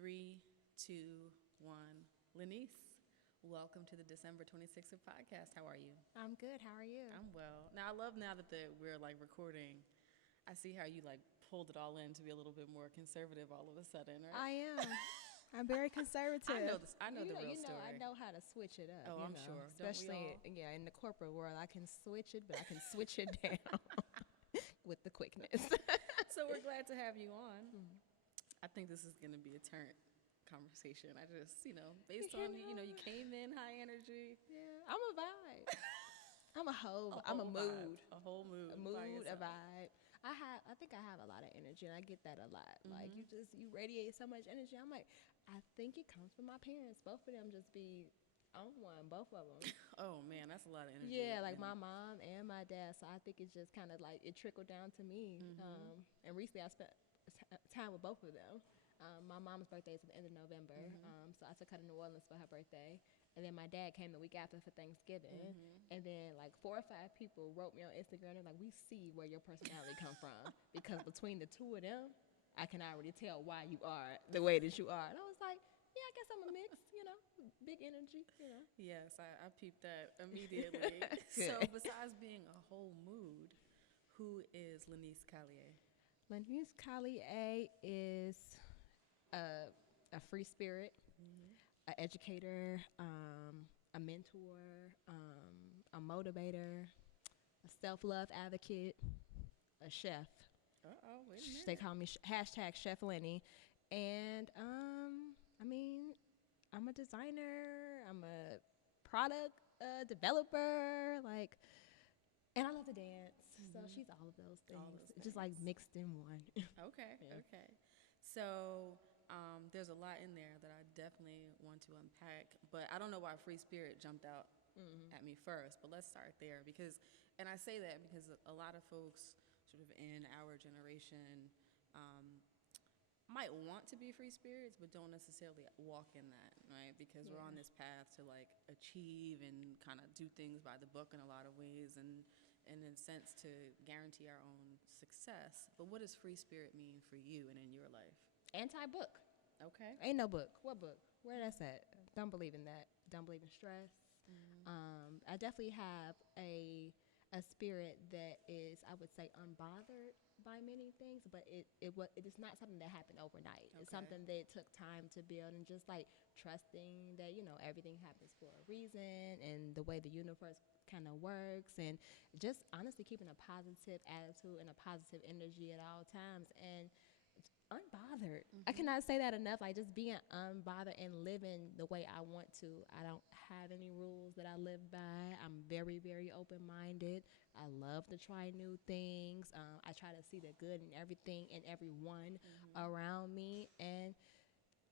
Three, two, one. Lenese, welcome to the December 26th podcast. How are you? I'm good. How are you? I'm well. Now, I love now that we're recording. I see how you pulled it all in to be a little bit more conservative all of a sudden, right? I am. I'm very conservative. I know this. I know the real story. I know how to switch it up. Oh, I'm sure. Especially, in the corporate world, I can switch it, but I can switch it down with the quickness. So we're glad to have you on. I think this is going to be a turn conversation. I just, based on, you came in high energy. Yeah, I'm a vibe. I'm a whole. I'm a mood. Vibe. A whole mood. A mood, a vibe. I think I have a lot of energy, and I get that a lot. Mm-hmm. Like you radiate so much energy. I'm like, I think it comes from my parents. Both of them just be on one. Both of them. Oh man, that's a lot of energy. Yeah, like my mom and my dad. So I think it's just kind of like it trickled down to me. Mm-hmm. And recently I spent time with both of them. My mom's birthday is at the end of November, so I took her to New Orleans for her birthday. And then my dad came the week after for Thanksgiving. And then 4 or 5 people wrote me on Instagram. They're like, we see where your personality come from. Because between the two of them, I can already tell why you are the way that you are. And I was like, yeah, I guess I'm a mix, big energy, Yes, I peeped that immediately. So besides being a whole mood, who is Lenese Calleea? Lenese Calleea is a free spirit, an educator, a mentor, a motivator, a self-love advocate, a chef. Uh-oh, wait a minute. They call me hashtag Chef Lenny. And, I'm a designer. I'm a product developer. And I love to dance. So she's all of those things. Just mixed in one. Okay, Yeah. okay. So there's a lot in there that I definitely want to unpack. But I don't know why free spirit jumped out at me first. But let's start there. And I say that because a lot of folks sort of in our generation might want to be free spirits, but don't necessarily walk in that, right? Because we're on this path to achieve and kind of do things by the book in a lot of ways, and in a sense to guarantee our own success. But what does free spirit mean for you and in your life? Anti-book. Okay. Ain't no book. What book? Where that's at? Don't believe in that. Don't believe in stress. I definitely have a spirit that is, I would say, unbothered by many things, but it is not something that happened overnight. Okay. It's something that took time to build, and just trusting that everything happens for a reason, and the way the universe kind of works, and just honestly keeping a positive attitude and a positive energy at all times, and unbothered. I cannot say that enough. Just being unbothered and living the way I want to. I don't have any rules that I live by. I'm very, very open-minded. I love to try new things. I try to see the good in everything and everyone around me, and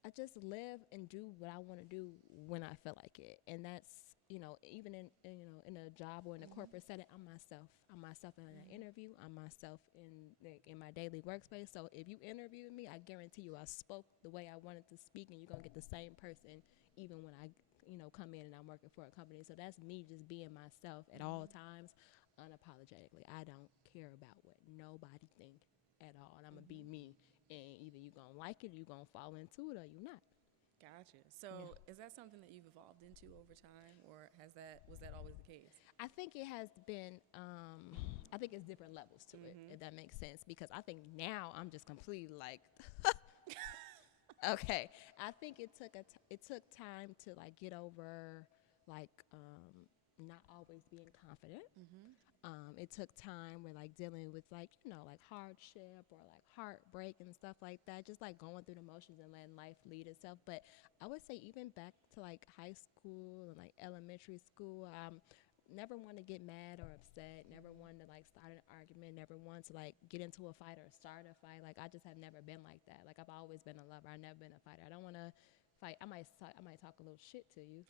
I just live and do what I want to do when I feel like it. And that's, even in a job or in a corporate setting, I'm myself. I'm myself in an interview. I'm myself in my daily workspace. So if you interviewed me, I guarantee you I spoke the way I wanted to speak, and you're going to get the same person even when I, come in and I'm working for a company. So that's me just being myself at all times, unapologetically. I don't care about what nobody think at all, and I'm gonna be me, and either you gonna like it or you gonna fall into it or you not. Gotcha. So is that something that you've evolved into over time, or was that always the case? I think it has been, I think it's different levels to it, if that makes sense, because I think now I'm just completely okay. I think it took time to get over not always being confident. It took time with dealing with hardship or heartbreak and stuff like that, just going through the motions and letting life lead itself. But I would say even back to high school and elementary school, never wanted to get mad or upset, never wanted to start an argument, never wanted to get into a fight or start a fight. I just have never been like that. I've always been a lover. I've never been a fighter. I don't want to fight. I might talk a little shit to you.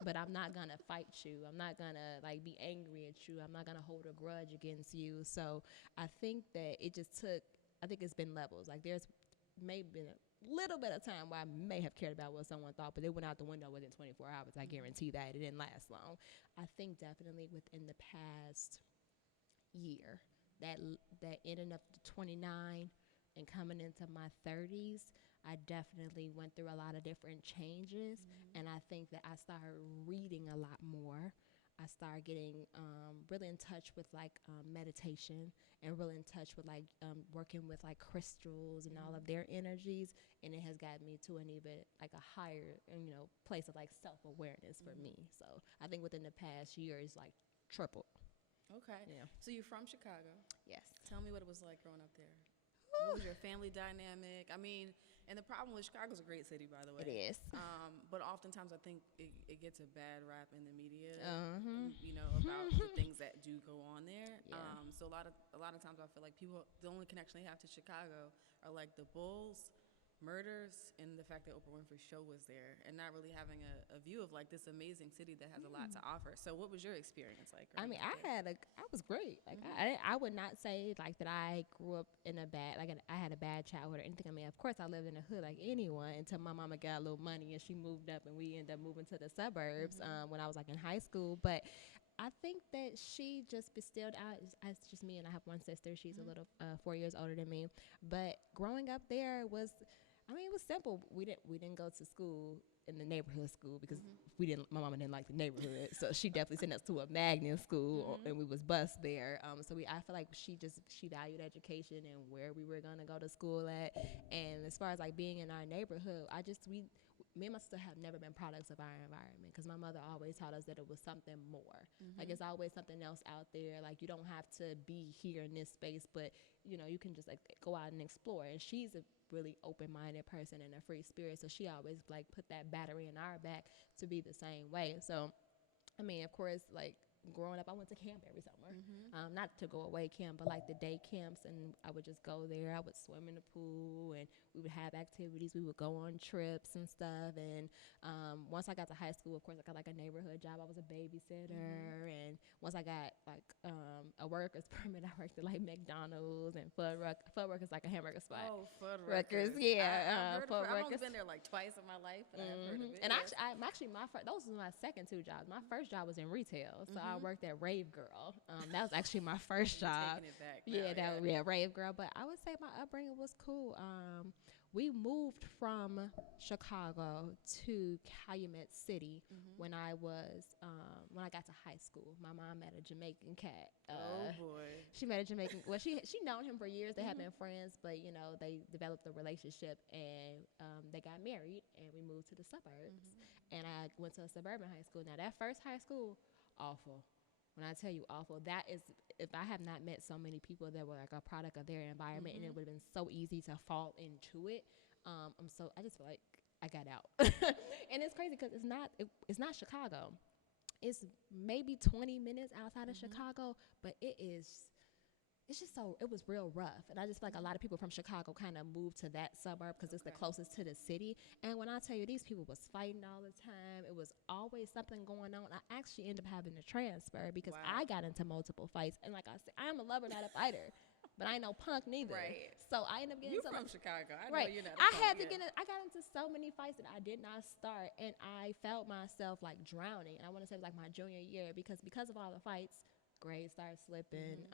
But I'm not going to fight you. I'm not going to be angry at you. I'm not going to hold a grudge against you. So I think that I think it's been levels. There's maybe been a little bit of time where I may have cared about what someone thought, but it went out the window within 24 hours. I guarantee that. It didn't last long. I think definitely within the past year, that ending up to 29 and coming into my 30s, I definitely went through a lot of different changes, and I think that I started reading a lot more. I started getting really in touch with like meditation, and really in touch with like working with like crystals and all of their energies, and it has gotten me to an even like a higher place of like self-awareness for me. So I think within the past year is like tripled. Okay. Yeah. So you're from Chicago. Yes. Tell me what it was like growing up there. What was your family dynamic? I mean, and the problem with Chicago's a great city, by the way. It is. But oftentimes I think it gets a bad rap in the media, Uh-huh. about the things that do go on there. Yeah. So a lot of times I feel like people, the only connection they have to Chicago are like the Bulls, murders, and the fact that Oprah Winfrey's show was there, and not really having a view of like this amazing city that has a lot to offer. So what was your experience like? I mean, I was great. Like I would not say like that I grew up in a bad, like I had a bad childhood or anything. I mean, of course I lived in the hood like anyone until my mama got a little money and she moved up and we ended up moving to the suburbs when I was like in high school. But I think that she just bestilled out, it's just me, and I have one sister. She's a little 4 years older than me. But growing up there was, I mean, it was simple. We didn't go to school in the neighborhood school because my mama didn't like the neighborhood. So she definitely sent us to a magnet school and we was bused there. I feel like she valued education and where we were going to go to school at. And as far as like being in our neighborhood, me and my sister have never been products of our environment because my mother always taught us that it was something more. Like it's always something else out there. Like you don't have to be here in this space, but you can just like go out and explore. And she's a really open-minded person and a free spirit, so she always like put that battery in our back to be the same way. So I mean, of course, like growing up, I went to camp every summer. Not to go away camp, but like the day camps, and I would just go there. I would swim in the pool, and we would have activities. We would go on trips and stuff. And once I got to high school, of course, I got like a neighborhood job. I was a babysitter, and once I got like a worker's permit, I worked at like McDonald's and Fuddruckers, like a hamburger spot. Oh, Fuddruckers. Yeah, I've only been there like twice in my life, but I've heard of it. And actually, those were my second two jobs. My first job was in retail, so I worked at Rave Girl. That was actually my first job. Taking it back now, Rave Girl. But I would say my upbringing was cool. We moved from Chicago to Calumet City when I got to high school. My mom met a Jamaican cat. Oh boy. She met a Jamaican. Well, she known him for years. They had been friends, but they developed a relationship and they got married, and we moved to the suburbs. And I went to a suburban high school. Now that first high school, awful. When I tell you awful, that is, if I have not met so many people that were like a product of their environment, and it would have been so easy to fall into it. I just feel like I got out. And it's crazy because it's not Chicago. It's maybe 20 minutes outside of Chicago, but it was real rough. And I just feel like a lot of people from Chicago kind of moved to that suburb because it's the closest to the city. And when I tell you, these people was fighting all the time. It was always something going on. I actually ended up having to transfer because I got into multiple fights. And like I said, I'm a lover, not a fighter. But I ain't no punk neither. Right. So I ended up getting from Chicago. I know you're not I got into so many fights that I did not start. And I felt myself like drowning. And I want to say it was like my junior year because of all the fights, grades started slipping.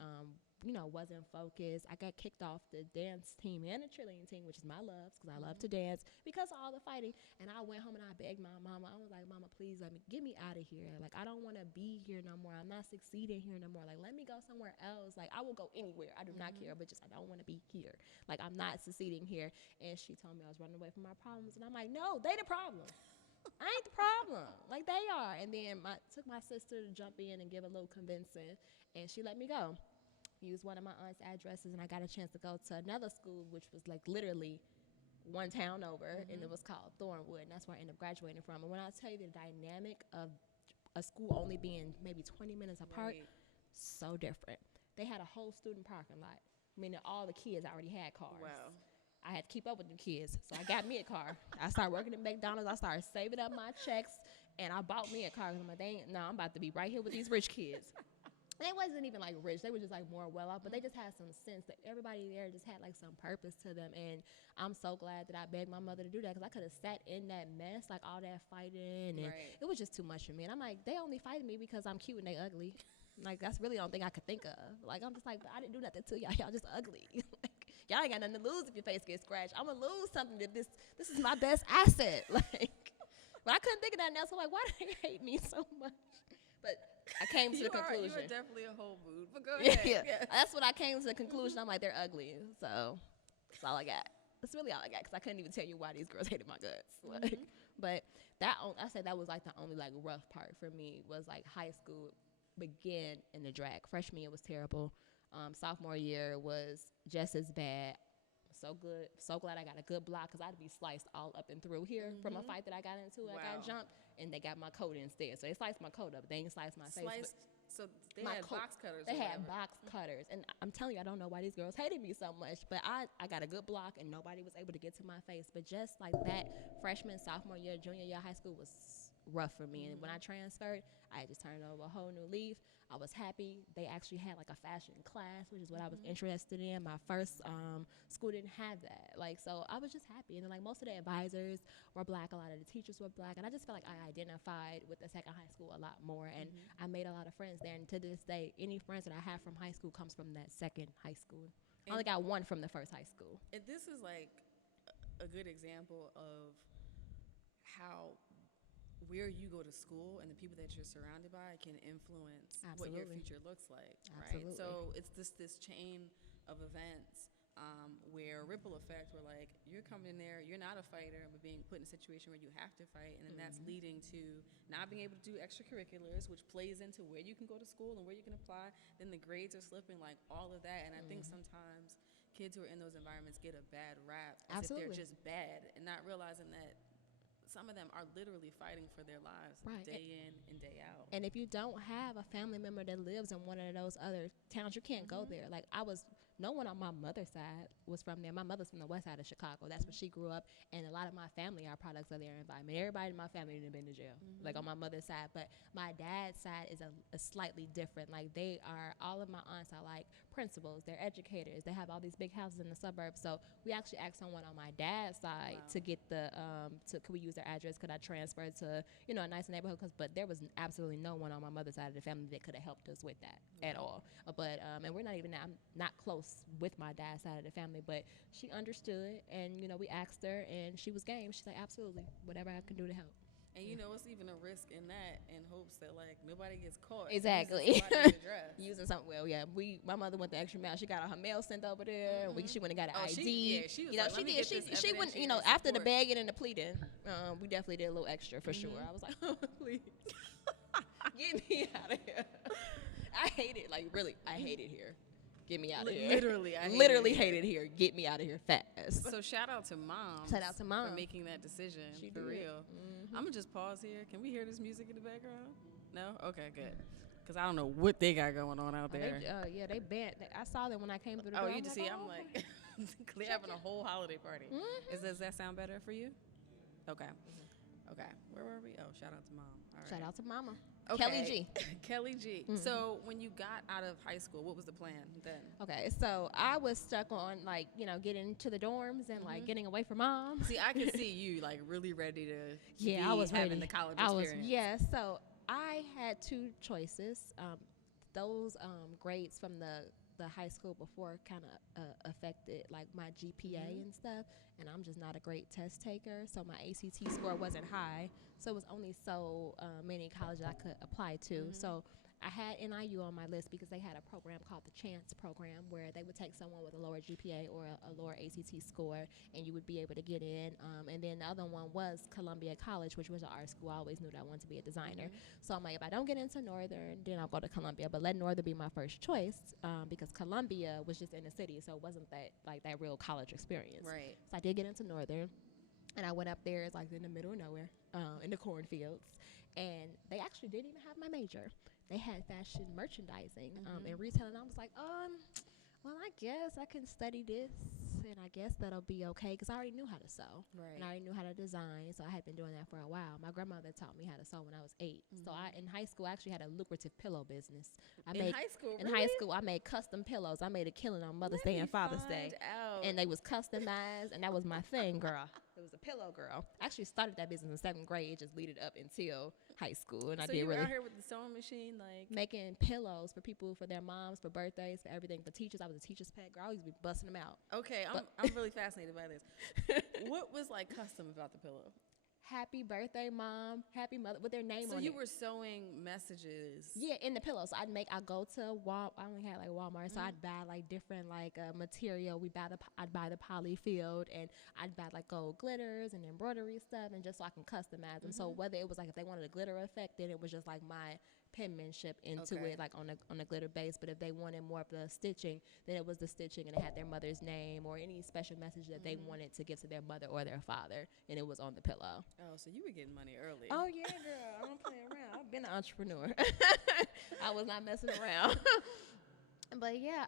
Wasn't focused. I got kicked off the dance team and the cheerleading team, which is my loves, because I love to dance, because of all the fighting. And I went home and I begged my mama. I was like, Mama, please get me out of here. Like, I don't want to be here no more. I'm not succeeding here no more. Like, let me go somewhere else. Like, I will go anywhere. I do not care, but just I don't want to be here. Like, I'm not succeeding here. And she told me I was running away from my problems. And I'm like, no, they the problem. I ain't the problem. Like, they are. And then took my sister to jump in and give a little convincing, and she let me go. Used one of my aunt's addresses, and I got a chance to go to another school, which was like literally one town over, and it was called Thornwood, and that's where I ended up graduating from. And when I tell you the dynamic of a school only being maybe 20 minutes apart, so different. They had a whole student parking lot, meaning all the kids already had cars. Wow. I had to keep up with the kids, so I got me a car. I started working at McDonald's. I started saving up my checks, and I bought me a car. I'm like, I'm about to be right here with these rich kids. They wasn't even like rich. They were just like more well off, but they just had some sense that everybody there just had like some purpose to them. And I'm so glad that I begged my mother to do that, because I could have sat in that mess, like all that fighting, and it was just too much for me. And I'm like, they only fight me because I'm cute and they ugly. Like, that's really the only thing I could think of. Like, I'm just like, but I didn't do nothing to y'all. Y'all just ugly. Like, y'all ain't got nothing to lose if your face gets scratched. I'm gonna lose something if this is my best asset. Like, but I couldn't think of nothing else. I'm like, why do they hate me so much? But I came to the conclusion. You are definitely a whole mood, but go ahead. Yeah. That's what I came to the conclusion. I'm like, they're ugly. So that's all I got. That's really all I got, because I couldn't even tell you why these girls hated my guts. Like, but I said that was like the only like rough part for me, was like high school began in the drag. Freshman year was terrible. Sophomore year was just as bad. So glad I got a good block, because I'd be sliced all up and through here from a fight that I got into. Wow. I got jumped, and they got my coat instead. So they sliced my coat up. They didn't slice my face. So they had box cutters. They had box cutters. And I'm telling you, I don't know why these girls hated me so much. But I got a good block, and nobody was able to get to my face. But just like that, freshman, sophomore year, junior year, high school was rough for me. And when I transferred, I just turned over a whole new leaf. I was happy. They actually had like a fashion class, which is what I was interested in. My first school didn't have that. Like, so I was just happy. And then like most of the advisors were black. A lot of the teachers were black. And I just felt like I identified with the second high school a lot more. And I made a lot of friends there. And to this day, any friends that I have from high school comes from that second high school. I only got one from the first high school. And this is like a good example of how where you go to school and the people that you're surrounded by can influence what your future looks like, right? So it's this chain of events where ripple effect, where like you're coming in there, you're not a fighter, but being put in a situation where you have to fight, and then that's leading to not being able to do extracurriculars, which plays into where you can go to school and where you can apply. Then the grades are slipping, like all of that. And I think sometimes kids who are in those environments get a bad rap as if they're just bad, and not realizing that some of them are literally fighting for their lives day in and day out. And if you don't have a family member that lives in one of those other towns, you can't go there. Like, no one on my mother's side was from there. My mother's from the west side of Chicago. That's where she grew up. And a lot of my family are products of their environment. Everybody in my family has been to jail, like on my mother's side. But my dad's side is a slightly different. Like, all of my aunts are like principals. They're educators. They have all these big houses in the suburbs. So we actually asked someone on my dad's side to get could we use their address? Could I transfer to, a nice neighborhood? But there was absolutely no one on my mother's side of the family that could have helped us with that at all. But, and we're I'm not close with my dad's side of the family, but she understood, and, we asked her, and she was game. She's like, absolutely, whatever I can do to help. And it's even a risk in that, in hopes that like nobody gets caught. Exactly. Using something. Well, yeah. My mother went the extra mile. She got her mail sent over there. She went and got an ID. She was she did. She went. After the begging and the pleading, we definitely did a little extra for sure. I was like, oh, please, get me out of here. I hate it. Like, really, I hate it here. Get me out of here. Literally hate it here. Get me out of here fast. So shout out to Mom. Shout out to Mom for making that decision. She for did. real. I'm gonna just pause here. Can we hear this music in the background? No? Okay, good. Because I don't know what they got going on out there. They banned. I saw them when I came through the door. Oh, you just see? I'm like, they're having a whole holiday party. Does that sound better for you? Okay. Okay. Where were we? Oh, shout out to Mom. All right. Shout out to Mama. Okay. Kelly G. Kelly G. So when you got out of high school, what was the plan then? Okay, so I was stuck on getting to the dorms and getting away from Mom. See, I can see you really ready to I was having ready. The college experience. So I had two choices. Those grades from the high school before kind of affected like my GPA and stuff, and I'm just not a great test taker, so my ACT score wasn't high, so it was only so many colleges I could apply to. So I had NIU on my list because they had a program called the Chance program, where they would take someone with a lower GPA or a lower ACT score, and you would be able to get in. And then the other one was Columbia College, which was an art school. I always knew that I wanted to be a designer. So I'm like, if I don't get into Northern, then I'll go to Columbia. But let Northern be my first choice, because Columbia was just in the city, so it wasn't that real college experience. Right. So I did get into Northern, and I went up there. It's like in the middle of nowhere, in the cornfields. And they actually didn't even have my major. They had fashion merchandising and retailing. I was like, well, I guess I can study this, and I guess that'll be okay, because I already knew how to sew. Right. And I already knew how to design, so I had been doing that for a while. My grandmother taught me how to sew when I was 8. So in high school, I actually had a lucrative pillow business. In high school, I made custom pillows. I made a killing on Mother's Day and Father's Day. And they was customized, and that was my thing, girl. It was a pillow girl. I actually started that business in 7th grade, just lead it up until high school. And so I did you were really out here with the sewing machine, like making pillows for people, for their moms, for birthdays, for everything. For teachers, I was a teacher's pet girl. I used to be busting them out. Okay, I'm really fascinated by this. What was like custom about the pillow? Happy birthday, mom. Happy mother, with their name on it. So you were sewing messages. Yeah, in the pillows. So I'd go to Walmart. I only had like Walmart, so I'd buy like different like material. I'd buy the polyfield, and I'd buy like gold glitters and embroidery stuff, and just so I can customize them. So whether it was like if they wanted a glitter effect, then it was just like my penmanship into it, like on a glitter base. But if they wanted more of the stitching, then it was the stitching, and it had their mother's name or any special message that they wanted to give to their mother or their father, and it was on the pillow. Oh, so you were getting money early. Oh yeah, girl, I don't play around. I've been an entrepreneur. I was not messing around. But yeah,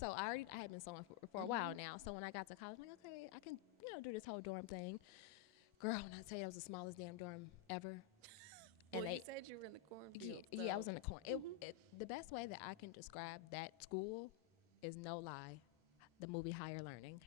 so I had been sewing for a while now. So when I got to college, I'm like, okay, I can do this whole dorm thing. Girl, when I tell you, that was the smallest damn dorm ever. Well, you said you were in the cornfield. Yeah, I was in the corn. The best way that I can describe that school is, no lie, the movie Higher Learning.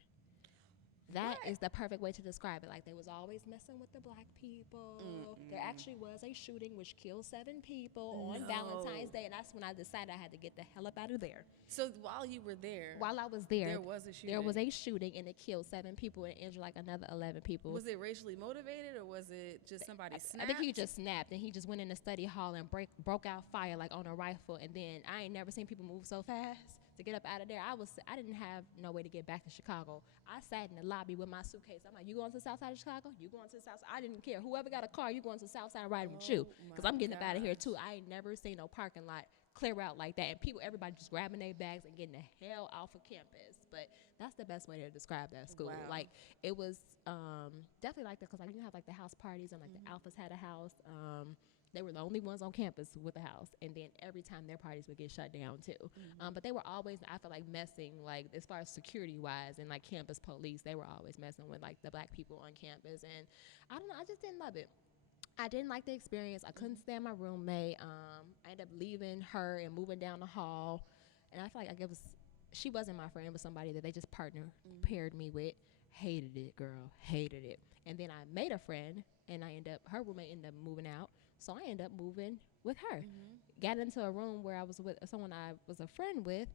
That is the perfect way to describe it. Like, they was always messing with the black people. There actually was a shooting which killed 7 people on Valentine's Day, and that's when I decided I had to get the hell up out of there. So while you were there, while I was there, there was a shooting. There was a shooting, and it killed 7 people and injured like another 11 people. Was it racially motivated, or was it just somebody snapped? I think he just snapped, and he just went in the study hall and broke out fire like on a rifle. And then I ain't never seen people move so fast to get up out of there. I didn't have no way to get back to Chicago. I sat in the lobby with my suitcase. I'm like, you going to the south side of Chicago? You going to the south side? I didn't care. Whoever got a car, you going to the south side riding with you. Because I'm getting up out of here too. I ain't never seen no parking lot clear out like that. And everybody just grabbing their bags and getting the hell off of campus. But that's the best way to describe that school. Wow. Like, it was definitely like that, because like, you have like the house parties, and like the Alphas had a house. They were the only ones on campus with a house, and then every time their parties would get shut down too. But they were always, I feel like, messing, like as far as security wise and like campus police, they were always messing with like the black people on campus. And I don't know, I just didn't love it. I didn't like the experience. I couldn't stand my roommate. I ended up leaving her and moving down the hall, and I feel like she wasn't my friend, but somebody that they just paired me with. Hated it, girl, hated it. And then I made a friend, and her roommate ended up moving out. So I ended up moving with her. Got into a room where I was with someone I was a friend with.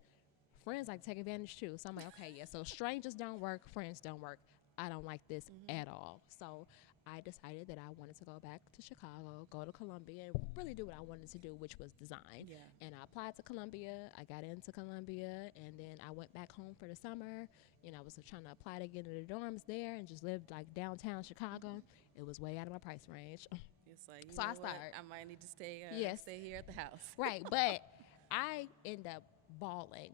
Friends like take advantage too. So I'm like, okay, yeah, so strangers don't work, friends don't work. I don't like this at all. So I decided that I wanted to go back to Chicago, go to Columbia, and really do what I wanted to do, which was design. Yeah. And I applied to Columbia. I got into Columbia, and then I went back home for the summer. And I was trying to apply to get into the dorms there, and just lived like downtown Chicago. It was way out of my price range. It's like, so I started. I might need to stay here at the house. Right, but I end up bawling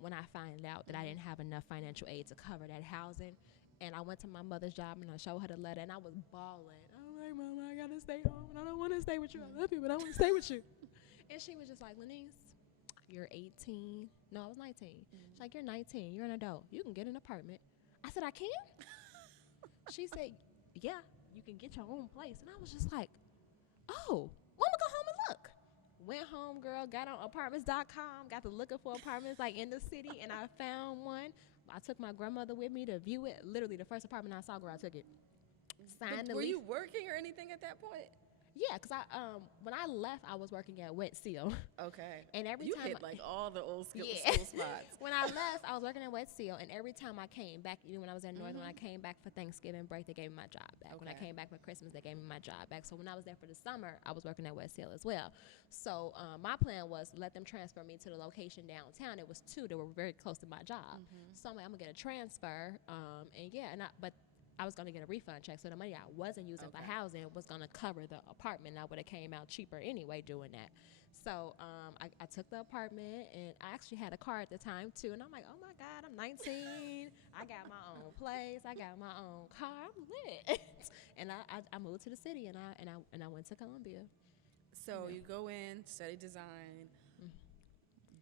when I find out that I didn't have enough financial aid to cover that housing. And I went to my mother's job, and I showed her the letter, and I was bawling. I'm like, Mama, I gotta stay home, and I don't want to stay with you. I love you, but I want to stay with you. And she was just like, Lenese, you're 18. No, I was 19. She's like, you're 19. You're an adult. You can get an apartment. I said, I can? She said, yeah, you can get your own place. And I was just like, oh, well, I'm going to go home and look. Went home, girl, got on apartments.com, got to looking for apartments like in the city, and I found one. I took my grandmother with me to view it. Literally, the first apartment I saw, girl, I took it. Signed the lease. Were you working or anything at that point? Yeah, because when I left, I was working at Wet Seal. Okay. And every you time hit like all the old school spots. When I left, I was working at Wet Seal, and every time I came back, even when I was in North, when I came back for Thanksgiving break, they gave me my job back. Okay. When I came back for Christmas, they gave me my job back. So when I was there for the summer, I was working at Wet Seal as well. So my plan was to let them transfer me to the location downtown. It was 2 that were very close to my job. So I'm like, I'm gonna get a transfer, but I was going to get a refund check, so the money I wasn't using for housing was going to cover the apartment. I would have came out cheaper anyway doing that. So I took the apartment, and I actually had a car at the time too. And I'm like, oh my God, I'm 19. I got my own place. I got my own car. I'm lit. And I moved to the city, and I went to Columbia. So you go in, study design.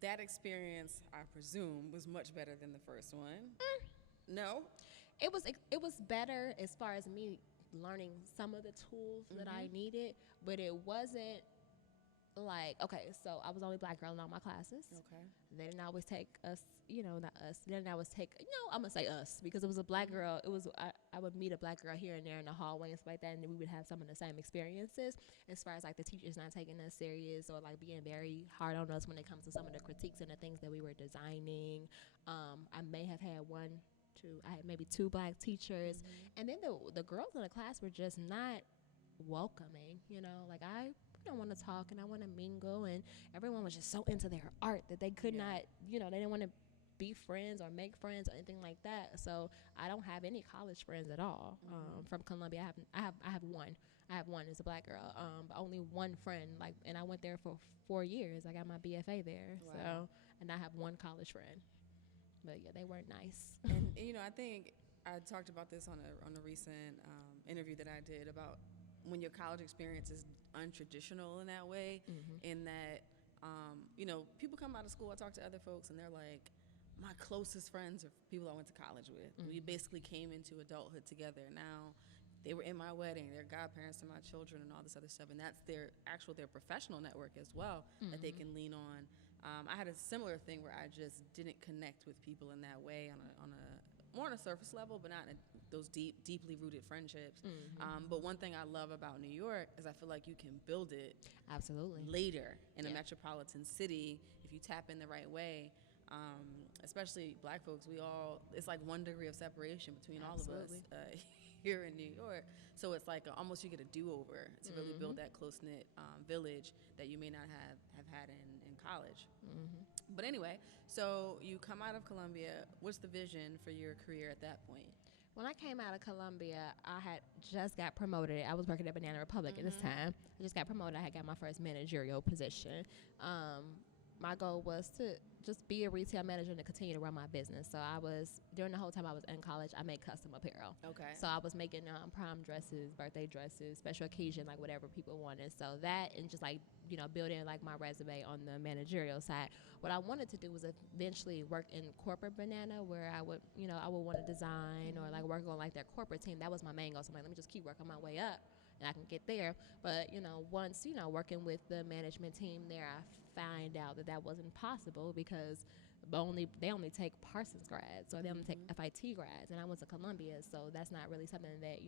That experience, I presume, was much better than the first one. No. It was better as far as me learning some of the tools that I needed, but it wasn't like, okay, so I was the only black girl in all my classes. Okay. They didn't always take us, not us. They didn't always take, I'm gonna say us because it was a black girl. It was I would meet a black girl here and there in the hallway and stuff like that, and we would have some of the same experiences as far as like the teachers not taking us serious or like being very hard on us when it comes to some of the critiques and the things that we were designing. I may have had I had maybe two black teachers, and then the girls in the class were just not welcoming. Like I don't want to talk and I want to mingle, and everyone was just so into their art that they could not, they didn't want to be friends or make friends or anything like that. So I don't have any college friends at all. From Columbia. I have one is a black girl, but only one friend, like, and I went there for 4 years. I got my BFA there. Wow. So, and I have one college friend, but yeah, they weren't nice. And I think I talked about this on a recent interview that I did about when your college experience is untraditional in that way, in that, people come out of school, I talk to other folks, and they're like, my closest friends are people I went to college with. We basically came into adulthood together. Now, they were in my wedding, they're godparents to my children and all this other stuff, and that's their professional network as well that they can lean on. I had a similar thing where I just didn't connect with people in that way on a more on a surface level, but not in those deeply rooted friendships. But one thing I love about New York is I feel like you can build it absolutely later in a metropolitan city if you tap in the right way. Especially black folks, it's like 1 degree of separation between all of us here in New York. So it's like almost you get a do-over to really build that close-knit village that you may not have had in college. But anyway, so you come out of Columbia. What's the vision for your career at that point? When I came out of Columbia, I had just got promoted. I was working at Banana Republic at this time. I just got promoted. I had got my first managerial position. My goal was to just be a retail manager and to continue to run my business. So during the whole time I was in college, I made custom apparel. Okay. So I was making prom dresses, birthday dresses, special occasion, like whatever people wanted. So that, and just like, building like my resume on the managerial side. What I wanted to do was eventually work in corporate Banana, where I would want to design or like work on like their corporate team. That was my main goal. So I'm like, let me just keep working my way up and I can get there. But, once, working with the management team there, I find out that wasn't possible because they only take Parsons grads, or they only take FIT grads, and I went to Columbia, so that's not really something that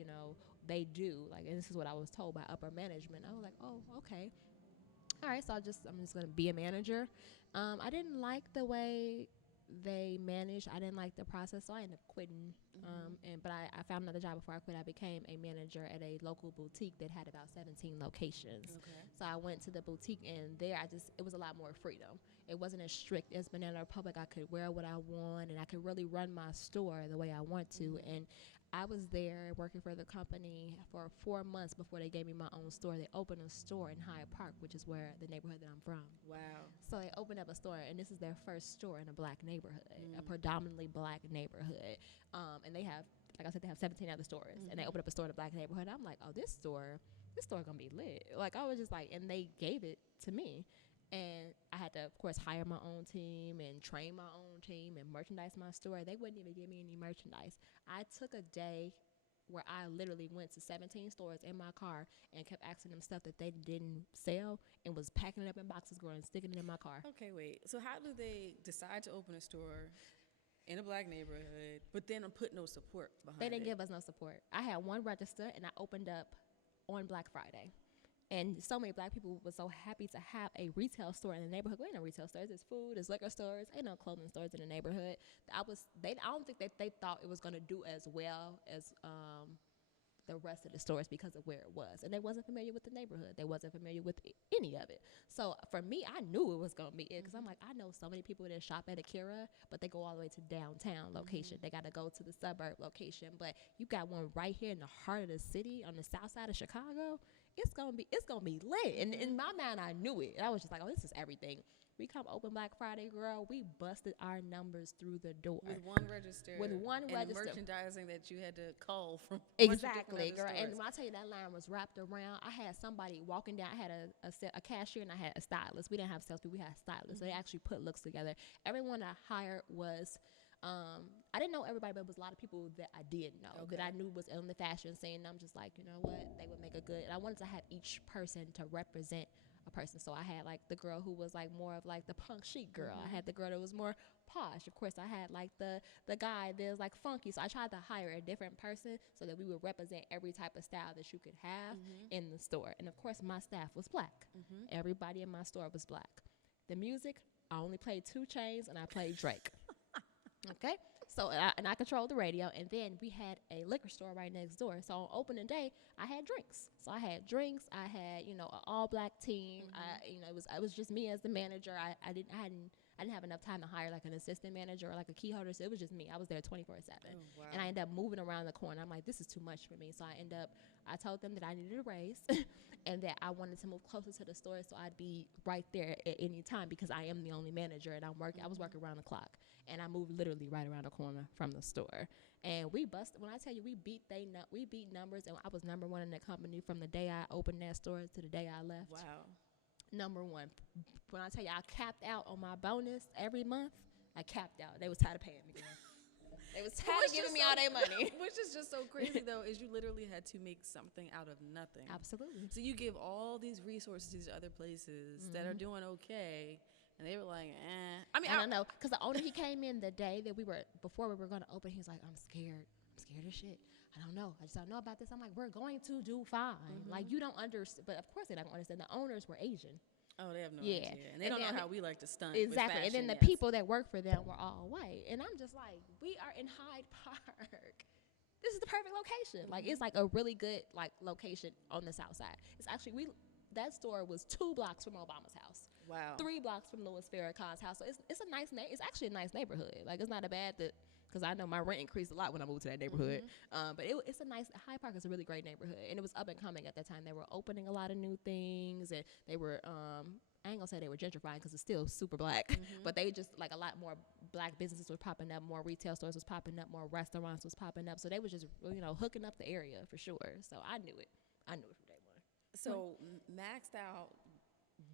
they do. Like, and this is what I was told by upper management. I was like, oh, okay, all right. So I'm just gonna be a manager. I didn't like the way they managed. I didn't like the process, so I ended up quitting. But I found another job before I quit. I became a manager at a local boutique that had about 17 locations. Okay. So I went to the boutique, and there it was a lot more freedom. It wasn't as strict as Banana Republic. I could wear what I want, and I could really run my store the way I want to. And I was there working for the company for 4 months before they gave me my own store. They opened a store in Hyde Park, which is where the neighborhood that I'm from. Wow. So they opened up a store, and this is their first store in a black neighborhood, a predominantly black neighborhood. And they have, like I said, they have 17 other stores, and they opened up a store in a black neighborhood. I'm like, oh, this store gonna be lit. Like, I was just like, and they gave it to me. And I had to, of course, hire my own team and train my own team and merchandise my store. They wouldn't even give me any merchandise. I took a day where I literally went to 17 stores in my car and kept asking them stuff that they didn't sell and was packing it up in boxes, and sticking it in my car. Okay, wait. So how do they decide to open a store in a black neighborhood, but then put no support behind it? They didn't give us no support. I had one register, and I opened up on Black Friday. And so many black people were so happy to have a retail store in the neighborhood. There ain't no retail stores. There's food, there's liquor stores. Ain't no clothing stores in the neighborhood. I don't think that they thought it was going to do as well as the rest of the stores because of where it was. And they wasn't familiar with the neighborhood. They wasn't familiar with any of it. So for me, I knew it was going to be it because I'm like, I know so many people that shop at Akira, but they go all the way to downtown location. They got to go to the suburb location. But you got one right here in the heart of the city on the south side of Chicago. It's gonna be lit. And in my mind, I knew it. And I was just like, oh, this is everything. We come open Black Friday, girl. We busted our numbers through the door. With one register. And merchandising that you had to cull from. Exactly, girl. And when I tell you that line was wrapped around, I had somebody walking down. I had a cashier and I had a stylist. We didn't have salespeople. We had stylists. So they actually put looks together. Everyone I hired was... I didn't know everybody, but it was a lot of people that I did know, that I knew was in the fashion scene. And I'm just like, you know what? They would make a good... And I wanted to have each person to represent a person. So I had like the girl who was like more of like the punk chic girl. I had the girl that was more posh. Of course, I had like the guy that was like funky. So I tried to hire a different person so that we would represent every type of style that you could have in the store. And of course, my staff was black. Everybody in my store was black. The music, I only played 2 Chainz and I played Drake. Okay? So, I controlled the radio, and then we had a liquor store right next door. So on opening day, I had drinks. So I had drinks. I had, an all-black team. It was just me as the manager. I didn't have enough time to hire like an assistant manager or like a key holder. So it was just me. I was there 24/7. Oh, wow. And I ended up moving around the corner. I'm like, this is too much for me. So I told them that I needed a raise and that I wanted to move closer to the store so I'd be right there at any time because I am the only manager and I was working around the clock. And I moved literally right around the corner from the store. And we busted. When I tell you we beat numbers, and I was number 1 in the company from the day I opened that store to the day I left. Wow. Number 1. When I tell you I capped out on my bonus every month, I capped out. They was tired of paying me. They was tired of giving me all their money. Which is just so crazy, though, is you literally had to make something out of nothing. Absolutely. So you give all these resources to these other places that are doing okay, and they were like, eh. I mean, I don't know, because the owner, he came in the day that before we were going to open, he was like, I'm scared as shit. I don't know. I just don't know about this. I'm like, we're going to do fine. Like, you don't understand. But of course they don't understand. The owners were Asian. Oh, they have no idea. And they don't know how we like to stunt. Exactly. With fashion, and then the people that work for them were all white. And I'm just like, we are in Hyde Park. This is the perfect location. Like, it's like a really good like location on the south side. It's actually, that store was 2 blocks from Obama's house. Wow. 3 blocks from Louis Farrakhan's house. So it's a nice it's actually a nice neighborhood. Like, it's not a bad because I know my rent increased a lot when I moved to that neighborhood. But it's a nice, Hyde Park is a really great neighborhood. And it was up and coming at that time. They were opening a lot of new things. And they were, I ain't gonna say they were gentrifying because it's still super black. But they just, like, a lot more black businesses were popping up. More retail stores was popping up. More restaurants was popping up. So they was just, hooking up the area for sure. So I knew it. I knew it from day one. So maxed out,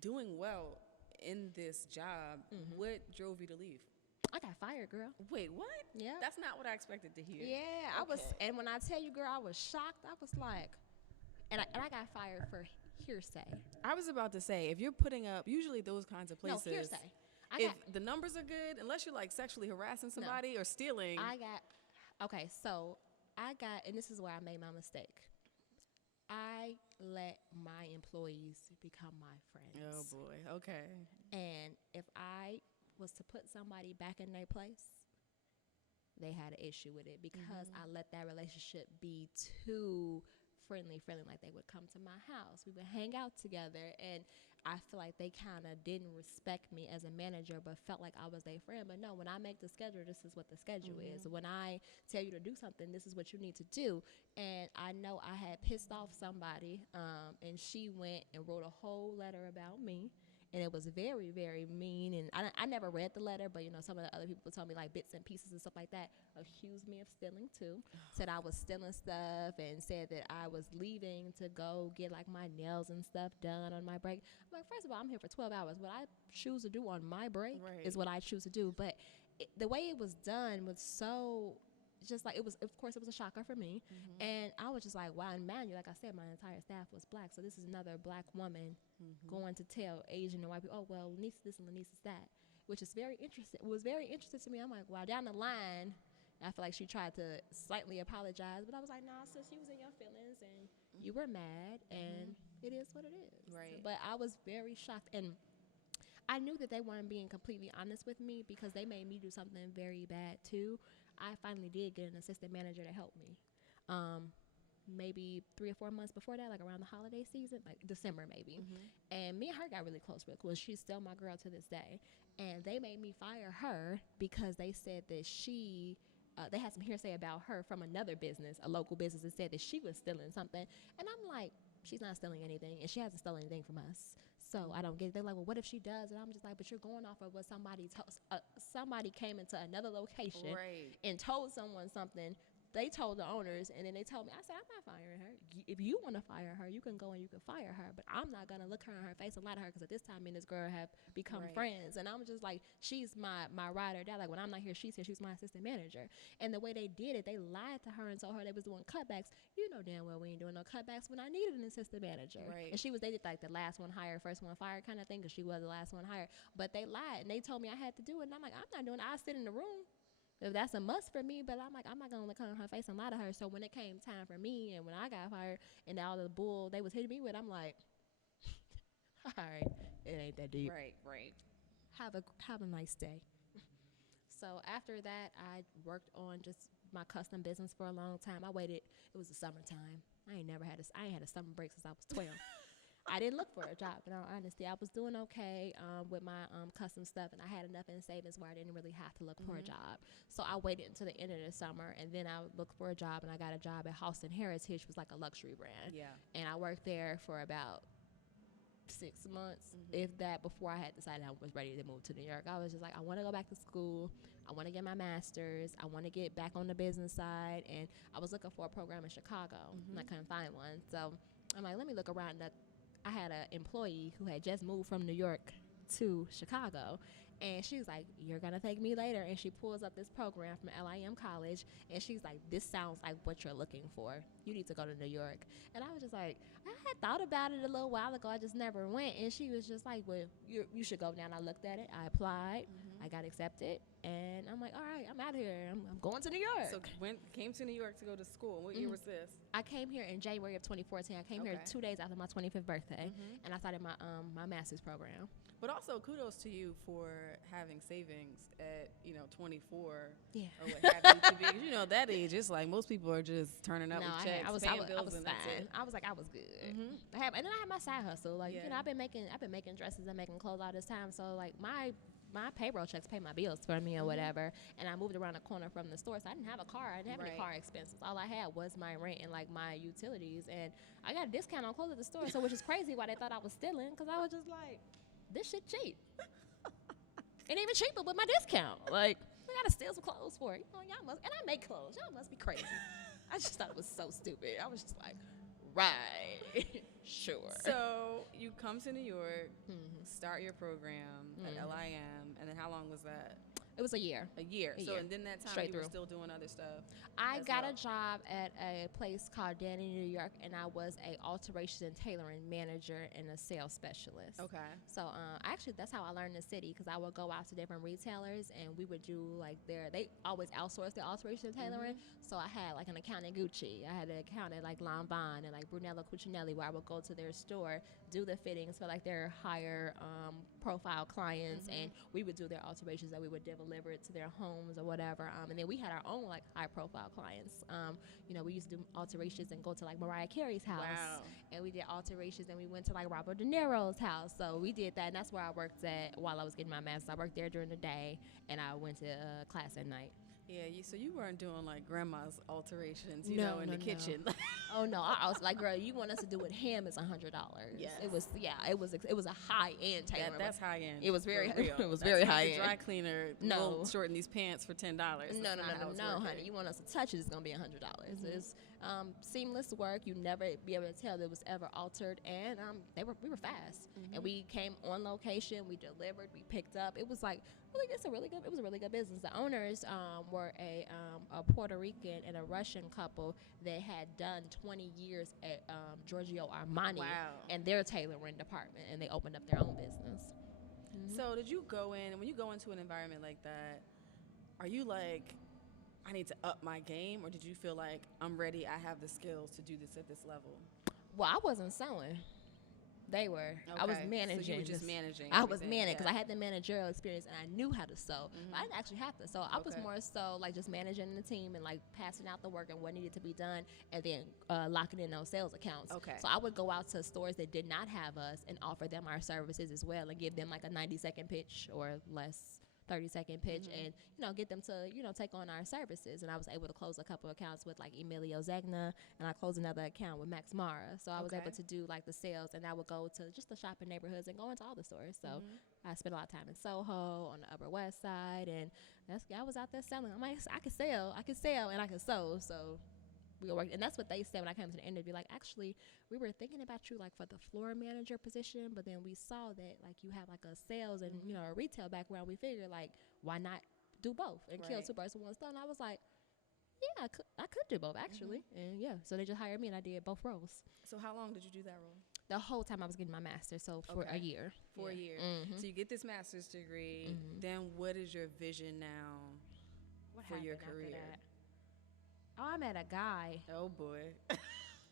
doing well in this job, what drove you to leave? I got fired, girl. Wait, what? Yeah. That's not what I expected to hear. Yeah, I was, and when I tell you, girl, I was shocked. I was like, and I got fired for hearsay. I was about to say, if you're putting up, usually those kinds of places. No, hearsay. If the numbers are good, unless you're like sexually harassing somebody or stealing. And this is where I made my mistake. I let my employees become my friends. Oh boy, okay. And if I was to put somebody back in their place, they had an issue with it because I let that relationship be too friendly, like they would come to my house. We would hang out together, and I feel like they kind of didn't respect me as a manager, but felt like I was their friend. But no, when I make the schedule, this is what the schedule is. When I tell you to do something, this is what you need to do. And I know I had pissed off somebody, and she went and wrote a whole letter about me. And it was very, very mean. And I never read the letter, but, some of the other people told me, like, bits and pieces and stuff like that. Accused me of stealing, too. Said I was stealing stuff and said that I was leaving to go get, like, my nails and stuff done on my break. I'm like, first of all, I'm here for 12 hours. What I choose to do on my break is what I choose to do. But the way it was done was so... just like, it was a shocker for me. And I was just like, wow. And man, like I said, my entire staff was black. So this is another black woman going to tell Asian and white people, oh, well, Lenese this and Lenese is that, which is very interesting. It was very interesting to me. I'm like, wow, down the line, I feel like she tried to slightly apologize. But I was like, nah, sis, you was in your feelings and you were mad. And it is what it is. Right. But I was very shocked. And I knew that they weren't being completely honest with me because they made me do something very bad, too. I finally did get an assistant manager to help me. Maybe 3 or 4 months before that, like around the holiday season, like December maybe. And me and her got really close. She's still my girl to this day. And they made me fire her because they said that they had some hearsay about her from another business, a local business, that said that she was stealing something. And I'm like, she's not stealing anything, and she hasn't stolen anything from us. So I don't get it. They're like, well, what if she does? And I'm just like, but you're going off of what somebody came into another location and told someone something they told the owners, and then they told me, I said, I'm not firing her. If you want to fire her, you can go and you can fire her, but I'm not going to look her in her face and lie to her, because at this time me and this girl have become friends. And I'm just like, she's my ride or die. Like, when I'm not here, she's here. She's my assistant manager. And the way they did it, they lied to her and told her they was doing cutbacks. You know damn well we ain't doing no cutbacks when I needed an assistant manager. Right. And they did like the last one hired, first one fired kind of thing, because she was the last one hired. But they lied, and they told me I had to do it. And I'm like, I'm not doing it. I sit in the room if that's a must for me, but I'm like, I'm not going to look her in her face and lie to her. So when it came time for me, and when I got fired, and all the bull they was hitting me with, I'm like, all right, it ain't that deep. Right. Have a nice day. So after that, I worked on just my custom business for a long time. I waited. It was the summertime. I ain't had a summer break since I was 12. I didn't look for a job, in all honesty. I was doing okay with my custom stuff, and I had enough in savings where I didn't really have to look for a job. So I waited until the end of the summer, and then I looked for a job, and I got a job at Halston Heritage, which was like a luxury brand. Yeah. And I worked there for about 6 months, if that, before I had decided I was ready to move to New York. I was just like, I want to go back to school. I want to get my master's. I want to get back on the business side. And I was looking for a program in Chicago, and I couldn't find one. So I'm like, let me look around. I had an employee who had just moved from New York to Chicago, and she was like, you're going to take me later. And she pulls up this program from LIM College, and she's like, this sounds like what you're looking for. You need to go to New York. And I was just like, I had thought about it a little while ago. I just never went. And she was just like, well, you should go down. I looked at it. I applied. I got accepted. And I'm like, all right, I'm out here. I'm going to New York. So came to New York to go to school. What year was this? I came here in January of 2014. I came here 2 days after my 25th birthday, and I started my master's program. But also, kudos to you for having savings at 24 or what have you to be. 'Cause that age, it's like most people are just turning up with checks, paying bills, and that's it. I was like, I was good. And then I had my side hustle. Like I've been making dresses and making clothes all this time. So like my payroll checks pay my bills for me or whatever. And I moved around the corner from the store, so I didn't have a car. I didn't have any car expenses. All I had was my rent and like my utilities. And I got a discount on clothes at the store, so which is crazy why they thought I was stealing, because I was just like, this shit cheap. And even cheaper with my discount. Like, I gotta steal some clothes for it. Y'all must, and I make clothes. Y'all must be crazy. I just thought it was so stupid. I was just like, right, sure. So you come to New York, start your program at LIM, and then how long was that? It was a year. A year. And then that time Straight you through. were still doing other stuff. I got a job at a place called Danny, New York, and I was a alterations and tailoring manager and a sales specialist. Okay. So actually, that's how I learned the city, because I would go out to different retailers, and we would do like they always outsource their alterations and tailoring. So I had like an account at Gucci. I had an account at like Lanvin and like Brunello Cucinelli, where I would go to their store, do the fittings for like their higher profile clients, and we would do their alterations that we would deliver it to their homes or whatever. And then we had our own like high profile clients. We used to do alterations and go to like Mariah Carey's house. Wow. And we did alterations, and we went to like Robert De Niro's house. So we did that, and that's where I worked at while I was getting my master's. I worked there during the day, and I went to class at night. Yeah, so you weren't doing like grandma's alterations, in the kitchen. Oh no, I was like, girl, you want us to do with him is $100. Yes. It was a high end tailoring. That's high end. It was very real. It was very high end. Dry cleaner. No. We'll shorten these pants for $10. No, honey. You want us to touch it? It's gonna be $100. It's seamless work. You never be able to tell that it was ever altered, and we were fast, and we came on location. We delivered. We picked up. It was like it was a really good business. The owners were a Puerto Rican and a Russian couple that had done 20 years at Giorgio Armani and their tailoring department, and they opened up their own business. So did you go in, when you go into an environment like that, are you like, I need to up my game, or did you feel like, I'm ready, I have the skills to do this at this level? Well, I wasn't sewing. They were. Okay. I was managing. So you were just managing. I was managing because I had the managerial experience and I knew how to sew. But I didn't actually have to sew. I was more so like just managing the team and like passing out the work and what needed to be done, and then locking in those sales accounts. Okay. So I would go out to stores that did not have us and offer them our services as well, and give them like a 90-second pitch or less 30-second pitch and, get them to, take on our services. And I was able to close a couple of accounts with like Emilio Zegna, and I closed another account with Max Mara. So I was able to do like the sales, and I would go to just the shopping neighborhoods and go into all the stores. So I spent a lot of time in Soho on the Upper West Side, and I was out there selling. I'm like, I could sell, and I could sew. So we were working, and that's what they said when I came to the interview. Like, actually, we were thinking about you like for the floor manager position, but then we saw that like you have like a sales and a retail background. We figured like, why not do both and kill two birds with one stone? I was like, yeah, I could do both actually, and so they just hired me, and I did both roles. So how long did you do that role? The whole time I was getting my master's, so for a year. For a year. So you get this master's degree. Then what is your vision now for your career? Oh, I met a guy. Oh, boy.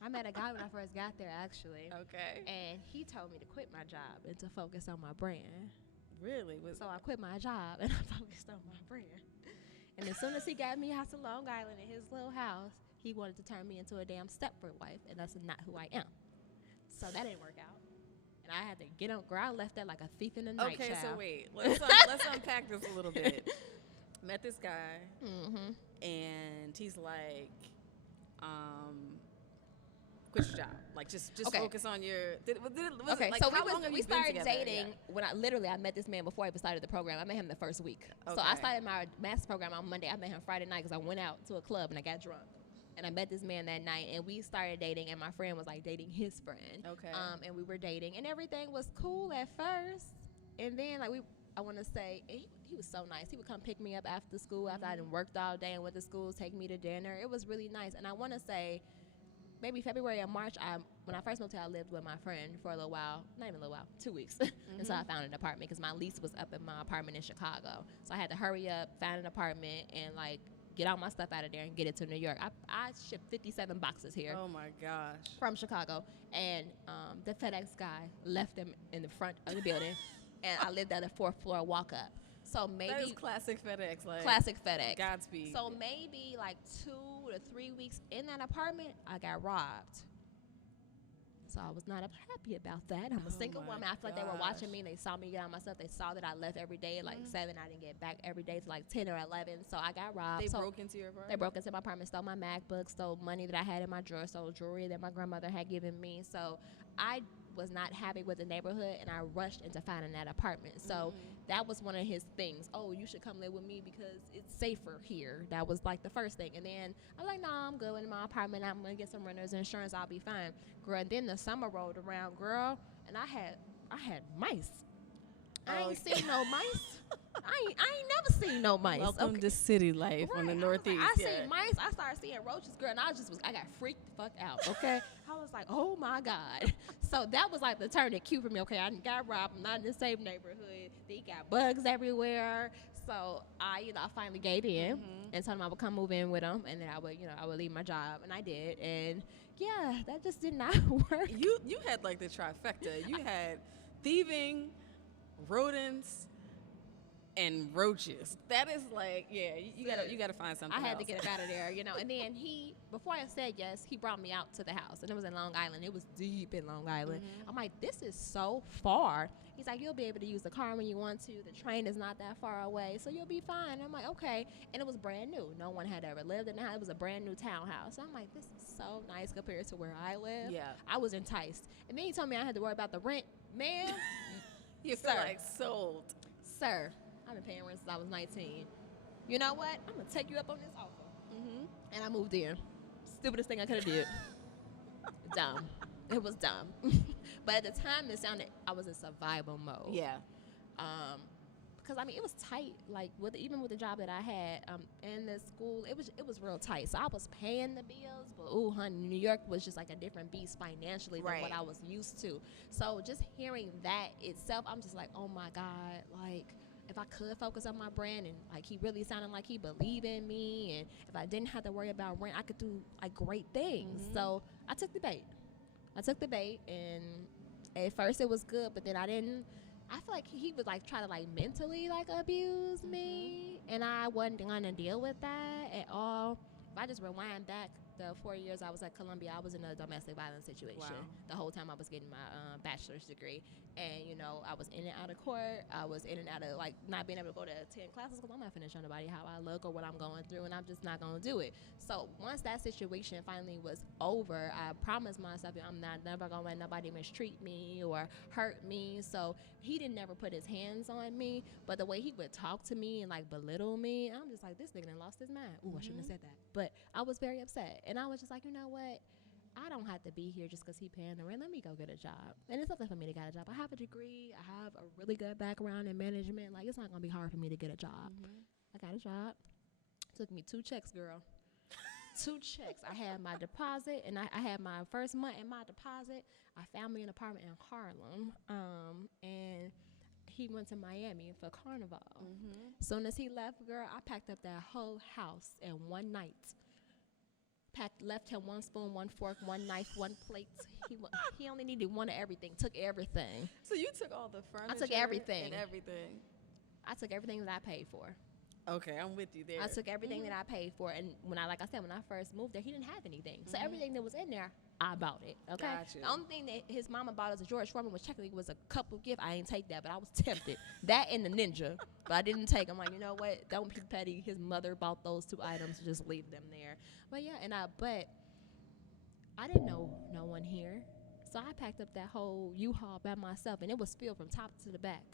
I met a guy when I first got there, actually. Okay. And he told me to quit my job and to focus on my brand. Really? So I quit my job and I focused on my brand. And as soon as he got me out to Long Island in his little house, he wanted to turn me into a damn Stepford wife, and that's not who I am. So that didn't work out. And I had to get on, girl, I left there like a thief in the night, Okay, child. so wait. Let's unpack this a little bit. Met this guy, and he's like, quit your job. Like, just focus on your. We started dating when I met this man before I even started the program. I met him the first week. Okay. So I started my master's program on Monday. I met him Friday night because I went out to a club and I got drunk. And I met this man that night, and we started dating, and my friend was like dating his friend. Okay. And we were dating, and everything was cool at first, and then like I want to say he was so nice. He would come pick me up after school after I had worked all day and went to school, take me to dinner. It was really nice. And I want to say maybe February or March, when I first moved here, I lived with my friend for a little while. Not even a little while, 2 weeks. And so I found an apartment because my lease was up in my apartment in Chicago. So I had to hurry up, find an apartment, and like get all my stuff out of there and get it to New York. I shipped 57 boxes here. Oh my gosh. From Chicago. And the FedEx guy left them in the front of the building. And I lived at a 4th floor walk up. So maybe that is classic FedEx. Like classic FedEx. Godspeed. So maybe like 2 to 3 weeks in that apartment, I got robbed. So I was not happy about that. I'm a single woman. I feel like they were watching me. They saw me get out my stuff. They saw that I left every day at like 7. I didn't get back every day to like 10 or 11. So I got robbed. They broke into your apartment? They broke into my apartment, stole my MacBook, stole money that I had in my drawer, stole jewelry that my grandmother had given me. So I was not happy with the neighborhood, and I rushed into finding that apartment. So that was one of his things. Oh, you should come live with me because it's safer here. That was like the first thing. And then I was like, no, I'm good in my apartment. I'm going to get some renter's insurance. I'll be fine. Girl, and then the summer rolled around, girl, and I had mice. I ain't seen no mice. I ain't never seen no mice. Welcome to city life on the Northeast. I seen mice. I started seeing roaches, girl, and I got freaked the fuck out, okay? I was like, oh my God. So that was like the turning cue for me. Okay, I got robbed. I'm not in the same neighborhood. They got bugs everywhere. So I finally gave in and told him I would come move in with him, and then I would leave my job, and I did. And yeah, that just did not work. You had like the trifecta. You had thieving, rodents, and roaches. That is like, you gotta find something. I had else. to get him out of there, And then before I said yes, he brought me out to the house, and it was in Long Island. It was deep in Long Island. I'm like, this is so far. He's like, you'll be able to use the car when you want to. The train is not that far away, so you'll be fine. I'm like, okay. And it was brand new. No one had ever lived in the house. It was a brand new townhouse. I'm like, this is so nice compared to where I live. Yeah. I was enticed. And then he told me I had to worry about the rent. Man, you feel like sold. Sir, I've been paying rent since I was 19. You know what? I'm going to take you up on this offer. And I moved in. Stupidest thing I could have did. Dumb. It was dumb. But at the time, it sounded, I was in survival mode. Yeah. Because, it was tight. Like, even with the job that I had in the school, it was real tight. So I was paying the bills, but, ooh, honey, New York was just like a different beast financially than what I was used to. So just hearing that itself, I'm just like, oh, my God, like, if I could focus on my brand and like he really sounded like he believed in me, and if I didn't have to worry about rent, I could do like great things. So I took the bait. And at first it was good, but then I feel like he would like try to like mentally like abuse me, and I wasn't gonna deal with that at all. If I just rewind back the 4 years I was at Columbia, I was in a domestic violence situation. The whole time I was getting my bachelor's degree. And, you know, I was in and out of court. I was in and out of, like, not being able to go to 10 classes because I'm not finna show nobody how I look or what I'm going through, and I'm just not going to do it. So once that situation finally was over, I promised myself I'm not never going to let nobody mistreat me or hurt me. So he didn't never put his hands on me, but the way he would talk to me and, like, belittle me, I'm just like, this nigga done lost his mind. Ooh, I shouldn't have said that. But I was very upset, and I was just like, you know what? I don't have to be here just because he paying the rent. Let me go get a job. And it's nothing for me to get a job. I have a degree. I have a really good background in management. Like, it's not going to be hard for me to get a job. I got a job. Took me 2 checks, girl. 2 checks. I had my deposit, and I had my first month in my deposit. I found me an apartment in Harlem, and he went to Miami for Carnival. Soon as he left, girl, I packed up that whole house in one night. Left him 1 spoon, 1 fork, 1 knife, 1 plate. He only needed one of everything. Took everything. So you took all the furniture? I took everything. And everything. I took everything that I paid for. Okay, I'm with you there. I took everything that I paid for, and when I first moved there, he didn't have anything. So everything that was in there, I bought it. Okay. Gotcha. The only thing that his mama bought as a George Foreman was technically was a couple gift. I didn't take that, but I was tempted. That and the Ninja, but I didn't take. I'm like, you know what? Don't be petty. His mother bought those 2 items. Just leave them there. But yeah, but I didn't know no one here, so I packed up that whole U-Haul by myself, and it was filled from top to the back.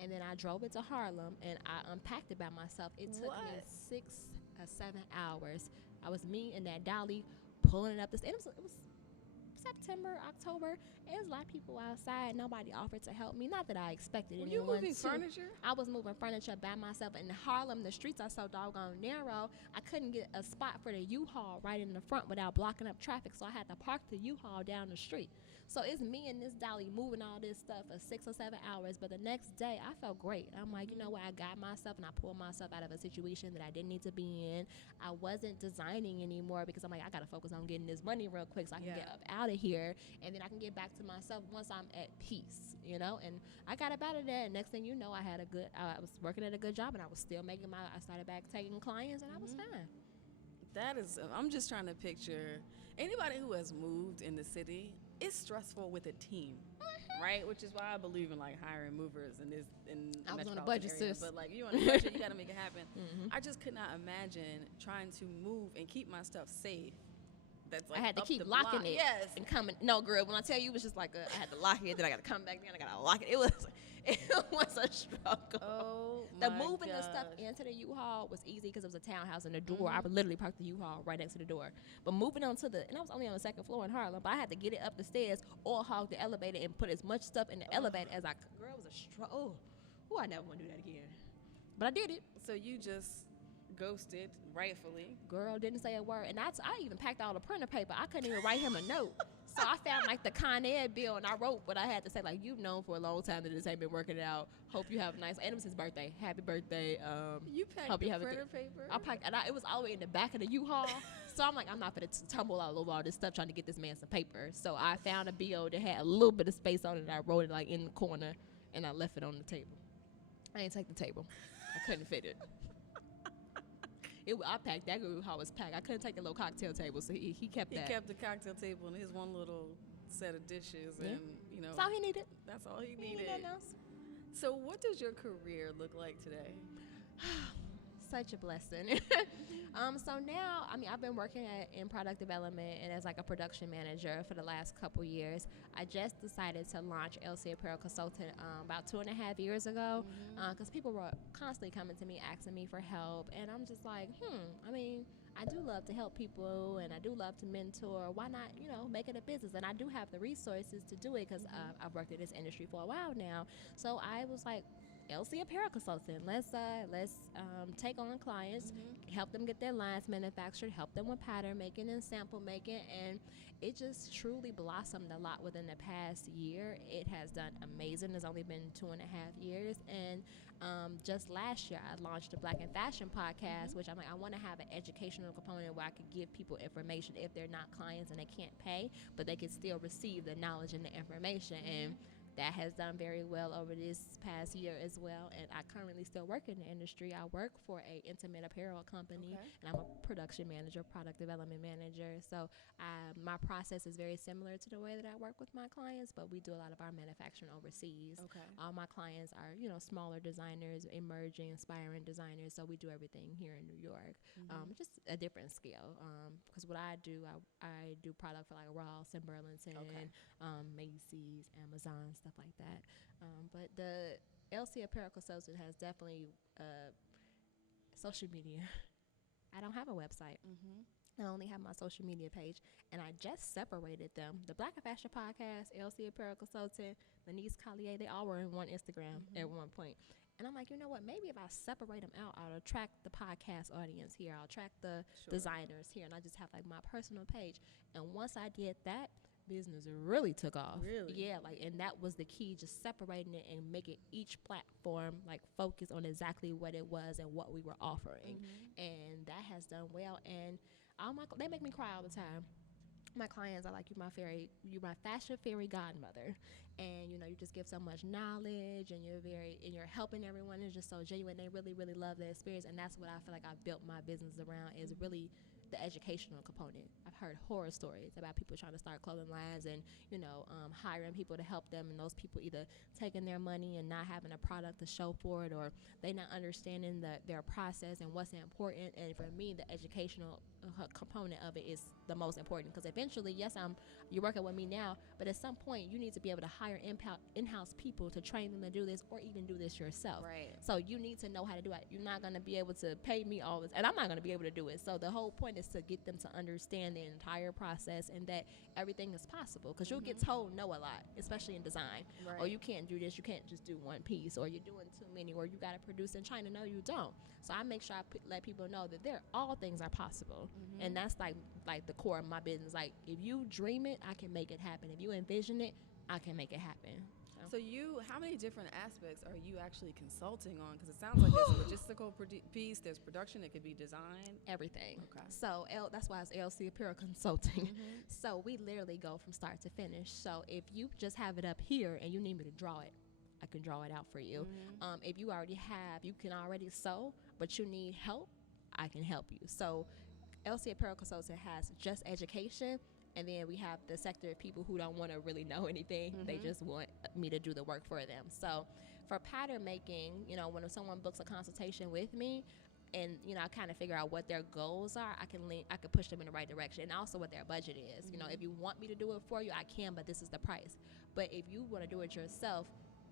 And then I drove it to Harlem, and I unpacked it by myself. It took me 6 or 7 hours. I was me and that dolly pulling it up. It was September, October. There was a lot of people outside. Nobody offered to help me. Not that I expected anyone to. Were you moving furniture? I was moving furniture by myself. In Harlem, the streets are so doggone narrow, I couldn't get a spot for the U-Haul right in the front without blocking up traffic, so I had to park the U-Haul down the street. So it's me and this dolly moving all this stuff for 6 or 7 hours. But the next day, I felt great. I'm like, you know what? I got myself, and I pulled myself out of a situation that I didn't need to be in. I wasn't designing anymore because I'm like, I got to focus on getting this money real quick so I can get up out of here, and then I can get back to myself once I'm at peace, you know? And I got up out of that, and next thing you know, I was working at a good job, and I was still I started back taking clients, and I was fine. That is, I'm just trying to picture anybody who has moved in the city. It's stressful with a team, right? Which is why I believe in like hiring movers in I was on a budget, area. sis. But like you on a budget, you got to make it happen. I just could not imagine trying to move and keep my stuff safe. That's like I had to up keep the locking block. it Yes. and coming. No, girl, when I tell you, it was just like I had to lock it, then I got to come back, then I got to lock it. It was a struggle. Oh, the my moving the gosh. stuff into the U-Haul was easy because it was a townhouse, and the door, I would literally park the U-Haul right next to the door. But moving on and I was only on the 2nd floor in Harlem, but I had to get it up the stairs or hog the elevator and put as much stuff in the elevator as I could. Girl, it was a struggle. Oh, I never want to do that again. But I did it. So you just ghosted, rightfully. Girl, didn't say a word. And I even packed all the printer paper. I couldn't even write him a note. So I found like the Con Ed bill, and I wrote what I had to say. Like, you've known for a long time that this ain't been working out. Hope you have a nice. And it was his birthday. Happy birthday. You packed hope the you have printer paper? I packed, and it was all the way in the back of the U-Haul. So I'm like, I'm not going to tumble all over all this stuff trying to get this man some paper. So I found a bill that had a little bit of space on it, and I wrote it like in the corner, and I left it on the table. I didn't take the table. I couldn't fit it. I packed that U-Haul was packed. I couldn't take the little cocktail table, so he kept that. He kept the cocktail table and his one little set of dishes, and you know. That's all he needed. That's all he needed. Nothing else. So what does your career look like today? Such a blessing. So now, I've been working in product development and as like a production manager for the last couple years. I just decided to launch LC Apparel Consultant about 2.5 years ago because people were constantly coming to me asking me for help, and I'm just like, I do love to help people, and I do love to mentor. Why not, make it a business? And I do have the resources to do it because I've worked in this industry for a while now. So I was like, LC Apparel Consultant. Let's take on clients, help them get their lines manufactured, help them with pattern making and sample making, and it just truly blossomed a lot within the past year. It has done amazing. It's only been 2.5 years, and just last year I launched the BlackNFashion Podcast, which I'm like, I want to have an educational component where I could give people information if they're not clients and they can't pay, but they can still receive the knowledge and the information. And That has done very well over this past year as well. And I currently still work in the industry. I work for a intimate apparel company, and I'm a production manager, product development manager. So my process is very similar to the way that I work with my clients, but we do a lot of our manufacturing overseas. All my clients are, smaller designers, emerging, aspiring designers. So we do everything here in New York, just a different scale. Because what I do product for like Ross and Burlington, Macy's, Amazon, stuff like that. But the LC Apparel Consultant has definitely social media. I don't have a website. I only have my social media page, and I just separated them. The BlackNFashion Podcast, LC Apparel Consultant, Lenese Calleea, they all were in one Instagram at one point. And I'm like, you know what? Maybe if I separate them out, I'll attract the podcast audience here. I'll attract the designers here, and I just have like my personal page. And once I did that, business really took off. Really? Yeah, and that was the key, just separating it and making each platform like focus on exactly what it was and what we were offering. And that has done well. And they make me cry all the time. My clients are like, you're my fashion fairy godmother, and you just give so much knowledge, and you're helping everyone. It's just so genuine. They really, really love the experience, and that's what I feel like I've built my business around, is really the educational component. I've heard horror stories about people trying to start clothing lines and hiring people to help them, and those people either taking their money and not having a product to show for it, or they not understanding their process and what's important. And for me, the educational component of it is the most important, because eventually, yes, you're working with me now, but at some point you need to be able to hire in-house people to train them to do this, or even do this yourself. Right. So you need to know how to do it. You're not going to be able to pay me all this, and I'm not going to be able to do it. So the whole point is to get them to understand the entire process, and that everything is possible, because you'll get told no a lot, especially in design. Right. Or you can't do this, you can't just do one piece, or you're doing too many, or you got to produce in China. No, you don't. So I make sure I let people know that all things are possible. And that's like the core of my business. Like, if you dream it, I can make it happen. If you envision it, I can make it happen. So how many different aspects are you actually consulting on? Because it sounds like there's a logistical piece, there's production, it could be design. Everything. Okay. So that's why it's LC Apparel Consulting. So we literally go from start to finish. So if you just have it up here and you need me to draw it, I can draw it out for you. If you can already sew, but you need help, I can help you. So LC Apparel Consultant has just education, and then we have the sector of people who don't want to really know anything. They just want me to do the work for them. So for pattern making, when someone books a consultation with me, and I kind of figure out what their goals are, I can push them in the right direction, and also what their budget is. If you want me to do it for you, I can, but this is the price. But if you want to do it yourself,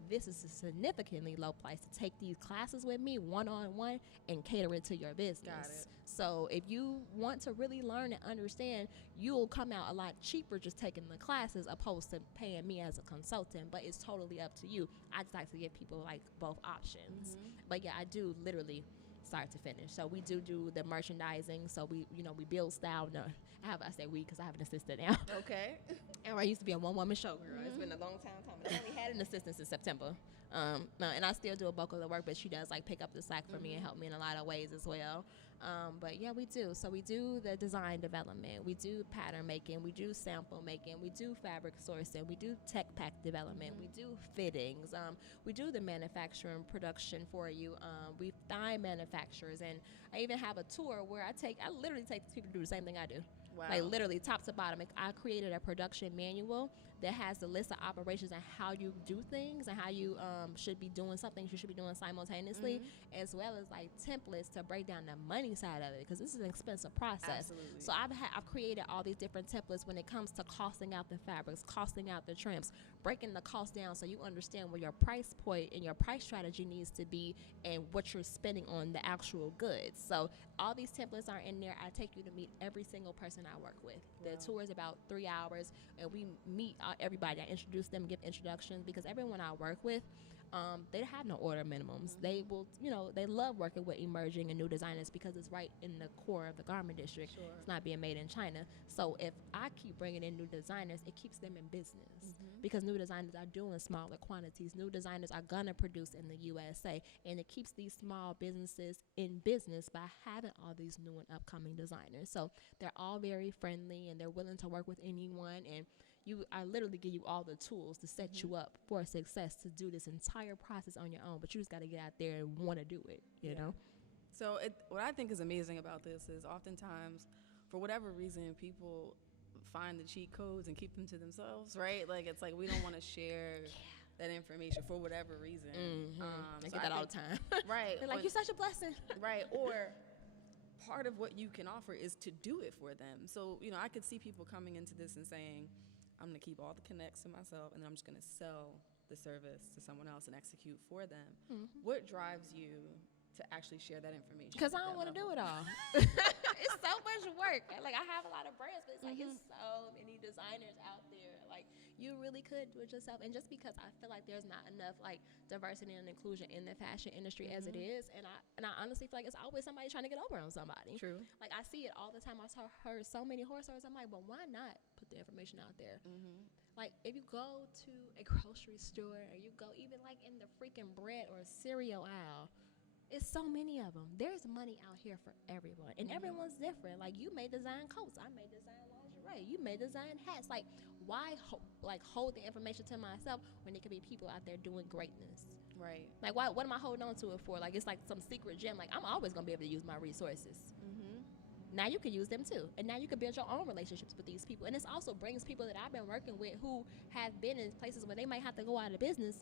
this is a significantly low price to take these classes with me one-on-one and cater it to your business. Got it. So if you want to really learn and understand, you'll come out a lot cheaper just taking the classes opposed to paying me as a consultant. But it's totally up to you. I just like to give people like both options. But yeah, I do literally start to finish. So we do the merchandising. So we build style. No, I say we because I have an assistant now. Okay. And I used to be a one-woman show girl. It's been a long time coming. I only had an assistant since September. And I still do a bulk of the work, but she does like pick up the slack for me and help me in a lot of ways as well. But yeah, we do. So we do the design development. We do pattern making. We do sample making. We do fabric sourcing. We do tech pack development. We do fittings. We do the manufacturing production for you. We find manufacturers. And I even have a tour where I literally take people to do the same thing I do. Wow. Like literally top to bottom. I created a production manual that has the list of operations and how you do things and how you should be doing something you should be doing simultaneously, as well as like templates to break down the money side of it, because this is an expensive process. Absolutely. So I've created all these different templates when it comes to costing out the fabrics, costing out the trims, breaking the cost down so you understand where your price point and your price strategy needs to be and what you're spending on the actual goods. So all these templates are in there. I take you to meet every single person I work with. The tour is about 3 hours, and we meet everybody. I introduce them, give introductions, because everyone I work with, they have no order minimums. They will, they love working with emerging and new designers because it's right in the core of the garment district. Sure. It's not being made in China. So if I keep bringing in new designers, it keeps them in business, because new designers are doing smaller quantities. New designers are gonna produce in the USA, and it keeps these small businesses in business by having all these new and upcoming designers. So they're all very friendly, and they're willing to work with anyone. And I literally give you all the tools to set you up for success to do this entire process on your own, but you just got to get out there and want to do it, you know? So what I think is amazing about this is oftentimes, for whatever reason, people find the cheat codes and keep them to themselves, right? Like, it's like we don't want to share that information for whatever reason. I get that all the time. Right. They're like, you're such a blessing. Right. Or part of what you can offer is to do it for them. So, you know, I could see people coming into this and saying, I'm going to keep all the connects to myself, and then I'm just going to sell the service to someone else and execute for them. What drives you to actually share that information? Because I don't want to do it all. It's so much work. Like, I have a lot of brands, but it's like, it's so many designers out there. Like, you really could do it yourself. And just because I feel like there's not enough, like, diversity and inclusion in the fashion industry as it is, and I honestly feel like it's always somebody trying to get over on somebody. True. Like, I see it all the time. I heard so many horror stories. I'm like, but why not put the information out there? Like, if you go to a grocery store, or you go even, like, in the freaking bread or cereal aisle, it's so many of them. There's money out here for everyone, and everyone's different. Like, you may design coats, I may design lingerie, you may design hats. Like, why hold the information to myself when there could be people out there doing greatness? Right. Like, what am I holding on to it for? Like, it's like some secret gem. Like, I'm always gonna be able to use my resources. Now you can use them too, and now you can build your own relationships with these people. And this also brings people that I've been working with who have been in places where they might have to go out of business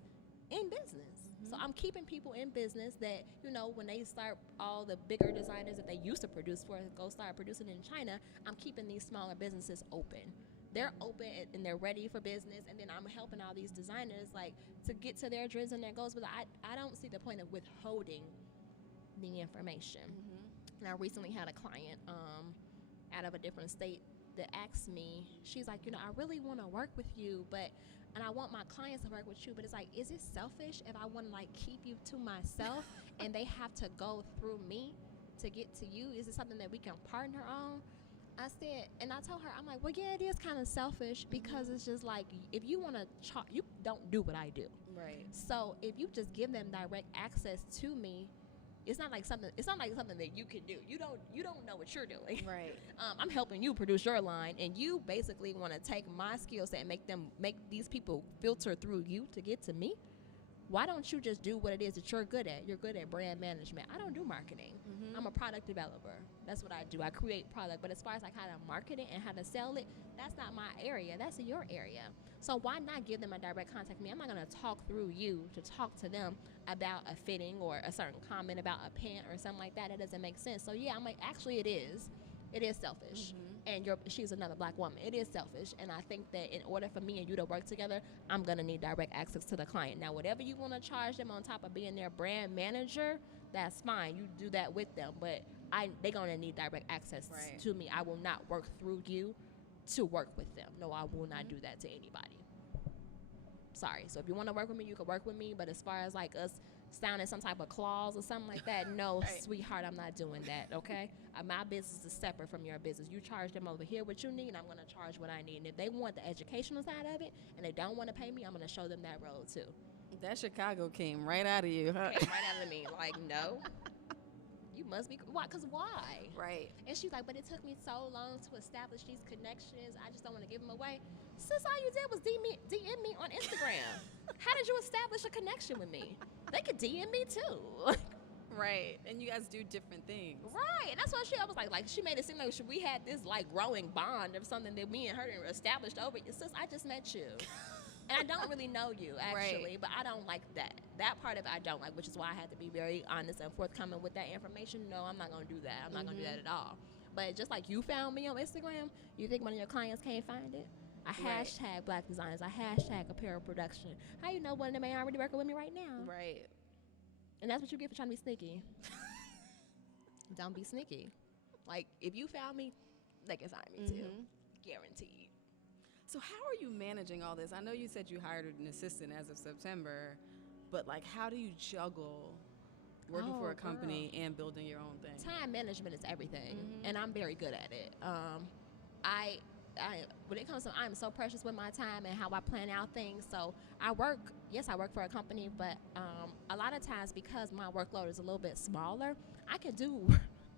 in business. So I'm keeping people in business that, you know, when they start, all the bigger designers that they used to produce for go start producing in China, I'm keeping these smaller businesses open. They're open and they're ready for business, and then I'm helping all these designers, like, to get to their dreams and their goals. But I don't see the point of withholding the information. And I recently had a client out of a different state that asked me, she's like, you know, I really want to work with you, and I want my clients to work with you, but it's like, is it selfish if I want to, like, keep you to myself and they have to go through me to get to you? Is it something that we can partner on? I said, and I told her, I'm like, well, yeah, it is kind of selfish, because it's just like, if you want to you don't do what I do. Right. So if you just give them direct access to me, it's not like something that you can do. You don't know what you're doing. Right. I'm helping you produce your line, and you basically want to take my skill set and make these people filter through you to get to me. Why don't you just do what it is that you're good at? You're good at brand management. I don't do marketing. I'm a product developer. That's what I do. I create product. But as far as, like, how to market it and how to sell it, that's not my area. That's your area. So why not give them a direct contact with me? I'm not going to talk through you to talk to them about a fitting or a certain comment about a pant or something like that. It doesn't make sense. So, yeah, I'm like, actually, it is. It is selfish. And she's another black woman. It is selfish. And I think that in order for me and you to work together, I'm going to need direct access to the client. Now, whatever you want to charge them on top of being their brand manager, that's fine. You do that with them. But they're going to need direct access to me. I will not work through you to work with them. No, I will not do that to anybody. Sorry. So if you want to work with me, you can work with me. But as far as, like, us sounding some type of clause or something like that, no, sweetheart, I'm not doing that, okay? My business is separate from your business. You charge them over here what you need, and I'm going to charge what I need. And if they want the educational side of it and they don't want to pay me, I'm going to show them that road too. That Chicago came right out of you, huh? Came right out of me. Like, no. You must be. Why? Because why? Right. And she's like, but it took me so long to establish these connections. I just don't want to give them away. Sis, all you did was DM me on Instagram. How did you establish a connection with me? They could DM me too. Right. And you guys do different things. Right. And that's why I was like, she made it seem like we had this, like, growing bond of something that me and her established over. Sis, I just met you. And I don't really know you, actually, but I don't like that. That part of it I don't like, which is why I had to be very honest and forthcoming with that information. No, I'm not going to do that. I'm not going to do that at all. But just like you found me on Instagram, you think one of your clients can't find it? I hashtag Black Designers. I hashtag Apparel Production. How you know one of them ain't already working with me right now? Right. And that's what you get for trying to be sneaky. Don't be sneaky. Like, if you found me, they can find me too. Guaranteed. So how are you managing all this? I know you said you hired an assistant as of September, but, like, how do you juggle working for a company and building your own thing? Time management is everything, and I'm very good at it. When it comes to, I'm so precious with my time and how I plan out things. So I work for a company, but a lot of times because my workload is a little bit smaller, I can do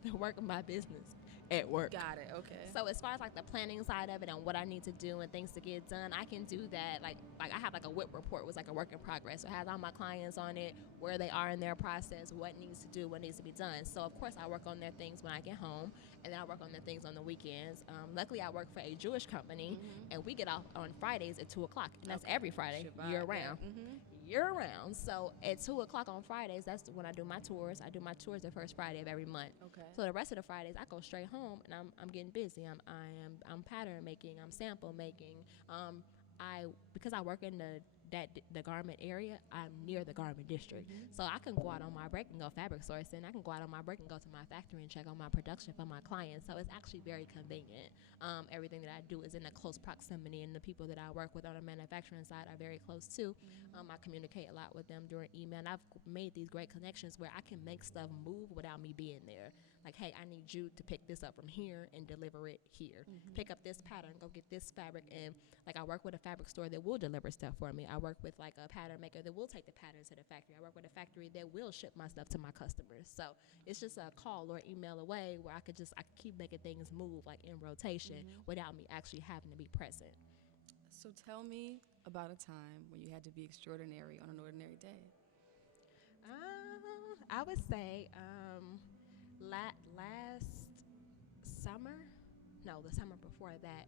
the work of my business at work. Got it. Okay. So as far as like the planning side of it and what I need to do and things to get done, I can do that. Like I have like a WIP report, was like a work in progress. So it has all my clients on it, where they are in their process, what needs to do, what needs to be done. So of course I work on their things when I get home, and then I work on their things on the weekends. Luckily I work for a Jewish company, and we get off on Fridays at 2:00, and that's every Friday, year round. Year round. So at 2:00 on Fridays, that's when I do my tours. I do my tours the first Friday of every month. Okay. So the rest of the Fridays, I go straight home and I'm getting busy. I'm pattern making. I'm sample making. Because I work in the garment area, I'm near the garment district. So I can go out on my break and go fabric sourcing. I can go out on my break and go to my factory and check on my production for my clients. So it's actually very convenient. Everything that I do is in a close proximity, and the people that I work with on the manufacturing side are very close too. I communicate a lot with them during email, and I've made these great connections where I can make stuff move without me being there. Like, hey, I need you to pick this up from here and deliver it here. Pick up this pattern, go get this fabric. And like, I work with a fabric store that will deliver stuff for me. I work with like a pattern maker that will take the patterns to the factory. I work with a factory that will ship my stuff to my customers. So it's just a call or email away where I could keep making things move like in rotation without me actually having to be present. So tell me about a time when you had to be extraordinary on an ordinary day. I would say last summer, no, the summer before that,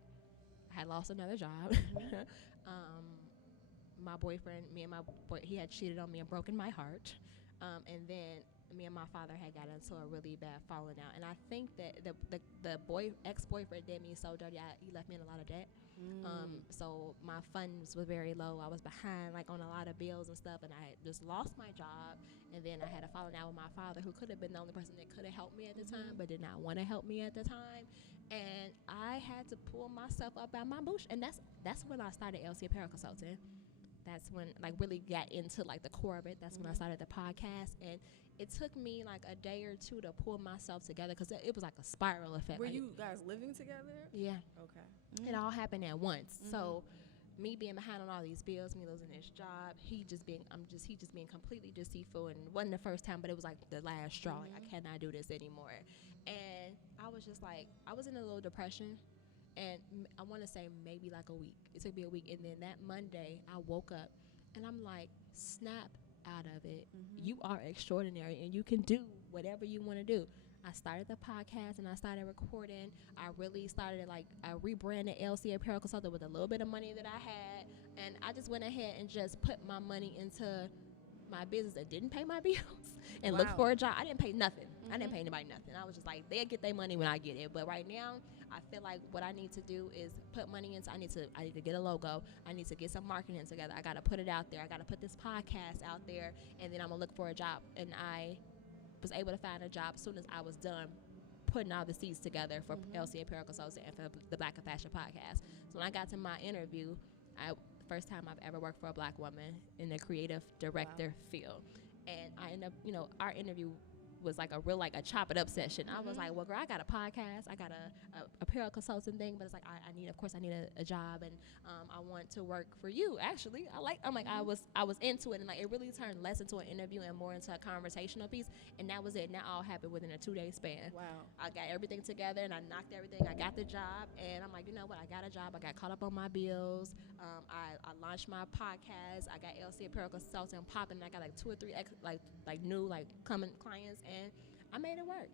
I had lost another job. My boyfriend, he had cheated on me and broken my heart. And then me and my father had got into a really bad falling out. And I think that the ex-boyfriend did me so dirty. He left me in a lot of debt. So my funds were very low. I was behind like on a lot of bills and stuff, and I had just lost my job. And then I had a falling out with my father, who could have been the only person that could have helped me at the time, but did not want to help me at the time. And I had to pull myself up out my bush. And that's when I started LC Apparel Consulting. That's when like really got into like the core of it. That's when I started the podcast, and it took me like a day or two to pull myself together, because it was like a spiral effect. Were like, you guys living together? Yeah. Okay. It all happened at once. So me being behind on all these bills, me losing this job, he just being completely deceitful, and it wasn't the first time, but it was like the last straw. Like, I cannot do this anymore. And I was just like, I was in a little depression. And I want to say maybe like a week. It took me a week. And then that Monday, I woke up and I'm like, snap out of it. You are extraordinary and you can do whatever you want to do. I started the podcast and I started recording. I really started I rebranded LC Apparel Consultant with a little bit of money that I had. And I just went ahead and just put my money into my business and didn't pay my bills and looked for a job. I didn't pay nothing. I didn't pay anybody nothing. I was just like, they'll get their money when I get it. But right now, I feel like what I need to do is put money into. I need to get a logo. I need to get some marketing together. I got to put it out there. I got to put this podcast out there, and then I'm gonna look for a job. And I was able to find a job as soon as I was done putting all the seats together for LC Apparel Consultant and for the BlackNFashion Podcast. So when I got to my interview, first time I've ever worked for a black woman in the creative director field, and I ended up, our interview was like a chop it up session. I was like, well, girl, I got a podcast, I got a apparel consulting thing, but it's like I need a job, and I want to work for you. Actually, I was into it, and like it really turned less into an interview and more into a conversational piece, and that was it. And that all happened within a 2-day span. Wow. I got everything together and I knocked everything. I got the job, and I'm like, you know what? I got a job. I got caught up on my bills. I launched my podcast. I got LC Apparel Consulting popping. I got like 2 or 3 new coming clients, and I made it work.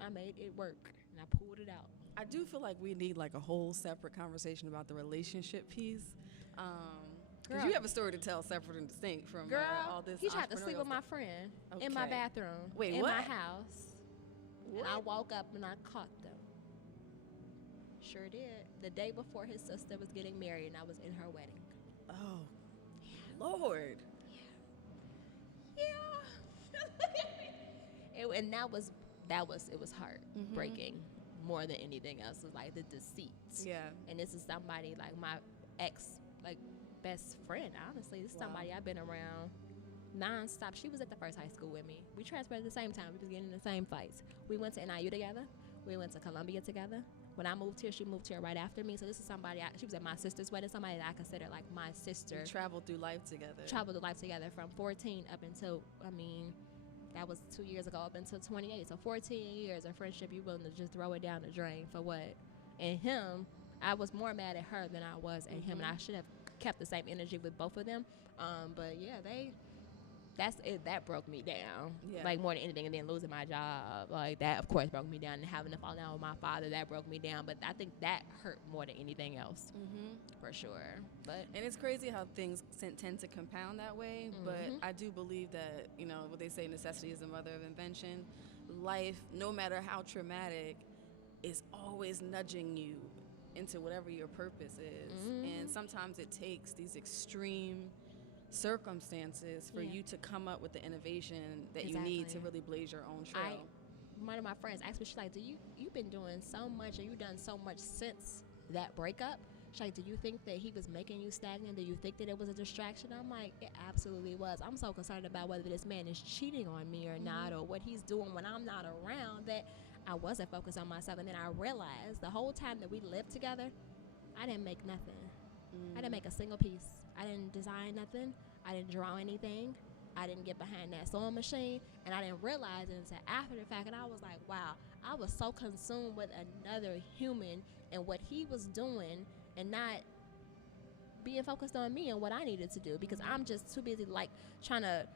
And I pulled it out. I do feel like we need like a whole separate conversation about the relationship piece. Because you have a story to tell separate and distinct from all this. He tried to sleep with my friend in my bathroom. In my house. What? And I woke up and I caught them. Sure did. The day before his sister was getting married, and I was in her wedding. Oh, yeah. Lord. Yeah. And it was heartbreaking more than anything else. It was like the deceit. Yeah. And this is somebody like my ex, like best friend. Honestly, this is somebody I've been around nonstop. She was at the first high school with me. We transferred at the same time. We was getting in the same fights. We went to NIU together. We went to Columbia together. When I moved here, she moved here right after me. So this is somebody, she was at my sister's wedding, somebody that I consider like my sister. You traveled through life together. From 14 up until, That was 2 years ago up until 28. So 14 years of friendship, you willing to just throw it down the drain for what? And him, I was more mad at her than I was at him, and I should have kept the same energy with both of them. But yeah, that's it. That broke me down, like more than anything. And then losing my job, like that, of course, broke me down. And having to fall down with my father, that broke me down. But I think that hurt more than anything else, for sure. But and it's crazy how things tend to compound that way. But I do believe that, you know, what they say, necessity is the mother of invention. Life, no matter how traumatic, is always nudging you into whatever your purpose is. And sometimes it takes these extreme circumstances for you to come up with the innovation that you need to really blaze your own trail. One of my friends asked me, she's like, you've been doing so much and you've done so much since that breakup. She's like, do you think that he was making you stagnant? Do you think that it was a distraction? I'm like, it absolutely was. I'm so concerned about whether this man is cheating on me or not, or what he's doing when I'm not around, that I wasn't focused on myself. And then I realized the whole time that we lived together, I didn't make nothing. I didn't make a single piece. I didn't design nothing. I didn't draw anything. I didn't get behind that sewing machine. And I didn't realize it until after the fact. And I was like, wow, I was so consumed with another human and what he was doing and not being focused on me and what I needed to do, because I'm just too busy, like, trying to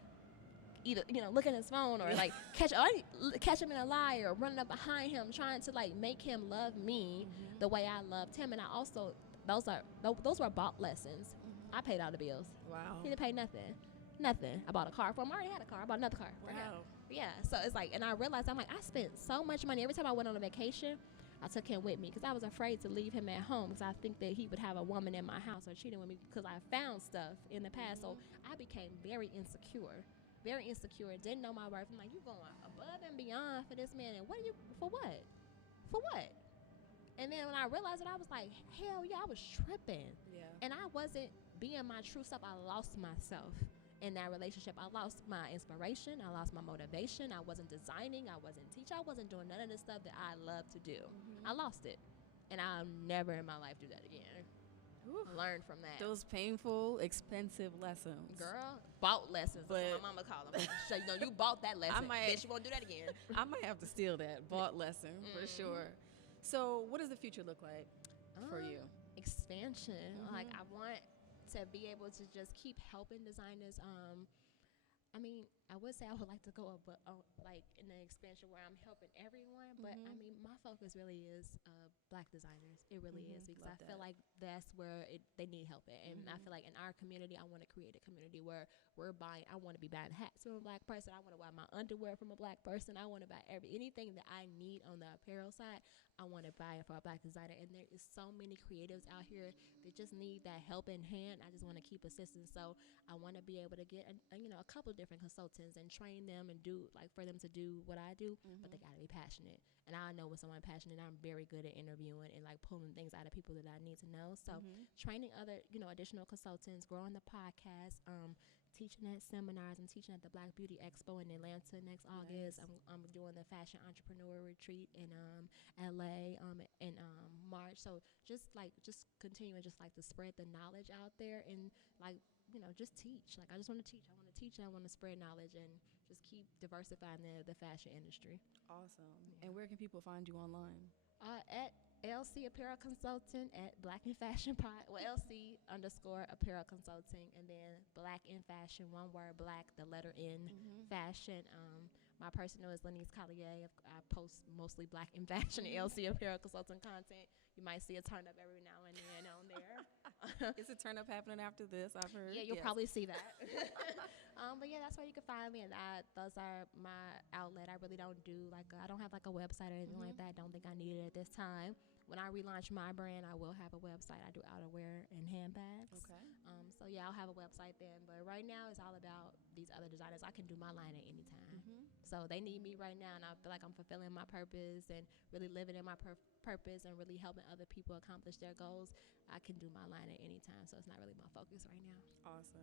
either, you know, look at his phone or like catch him in a lie, or running up behind him trying to like make him love me the way I loved him. And I also, those were bought lessons. I paid all the bills. Wow. He didn't pay nothing. I bought a car for him. I already had a car. I bought another car for him. Yeah, so it's like, and I realized, I'm like, I spent so much money. Every time I went on a vacation, I took him with me because I was afraid to leave him at home, because I think that he would have a woman in my house or cheating with me, because I found stuff in the past. So I became very insecure. Didn't know my worth. I'm like, you going above and beyond for this man, and for what? And then when I realized it, I was like, hell yeah, I was tripping. Yeah. And I wasn't being my true self. I lost myself in that relationship. I lost my inspiration. I lost my motivation. I wasn't designing. I wasn't teaching. I wasn't doing none of the stuff that I love to do. I lost it. And I'll never in my life do that again. Learn from that. Those painful, expensive lessons. Girl, bought lessons. But that's what my mama called them. So, you know, you bought that lesson. Bitch, you won't do that again. I might have to steal that. Bought lesson, for sure. So what does the future look like for you? Expansion. Like, I want to be able to just keep helping designers. I mean, I would say I would like to go like in the expansion where I'm helping everyone, but I mean, my focus really is Black designers. It really is, because I feel like that's where they need help at. And I feel like in our community, I want to create a community where I want to be buying hats from a Black person. I want to buy my underwear from a Black person. I want to buy anything that I need on the apparel side. I want to buy it for a Black designer. And there is so many creatives out here that just need that helping hand. I just want to keep assisting. So I want to be able to get a couple different consultants and train them and for them to do what I do, but they got to be passionate. And I know when someone's passionate, I'm very good at interviewing and like pulling things out of people that I need to know. So training other, additional consultants, growing the podcast, teaching at seminars. I'm teaching at the Black Beauty Expo in Atlanta next August. I'm doing the Fashion Entrepreneur Retreat in LA in March. So just continuing to spread the knowledge out there and just teach. Like, I just want to teach. I want to teach and I want to spread knowledge and just keep diversifying the fashion industry. Awesome. Yeah. And where can people find you online? At LC Apparel Consultant, at BlackNFashion LC _ Apparel Consulting, and then BlackNFashion, one word, Black, the letter N, fashion. My personal is Lenese Calleea. I post mostly BlackNFashion LC Apparel Consultant content. You might see a turn up every now and then on there. Is a turn up happening after this? I've heard. Yeah, you'll probably see that. But yeah, that's where you can find me, and those are my outlet. I really don't do I don't have a website or anything like that. I don't think I need it at this time. When I relaunch my brand, I will have a website. I do outerwear and handbags. Okay. So yeah, I'll have a website then. But right now, it's all about these other designers. I can do my line at any time. So they need me right now, and I feel like I'm fulfilling my purpose and really living in my purpose and really helping other people accomplish their goals. I can do my line at any time, so it's not really my focus right now. Awesome.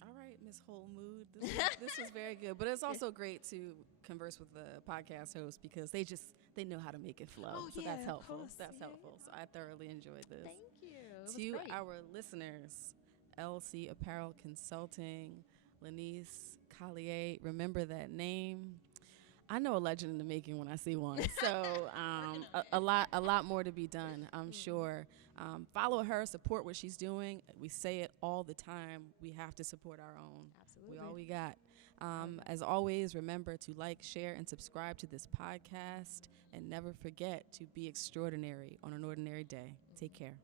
All right, Miss Whole Mood. This was very good, but it's also great to converse with the podcast host because they know how to make it flow. So that's helpful. That's helpful. So I thoroughly enjoyed this. Thank you. To our listeners, LC Apparel Consulting. Lenese Calleea. Remember that name. I know a legend in the making when I see one. So a lot more to be done, I'm sure. Follow her, support what she's doing. We say it all the time. We have to support our own. Absolutely. We all we got. As always, remember to like, share, and subscribe to this podcast. And never forget to be extraordinary on an ordinary day. Take care.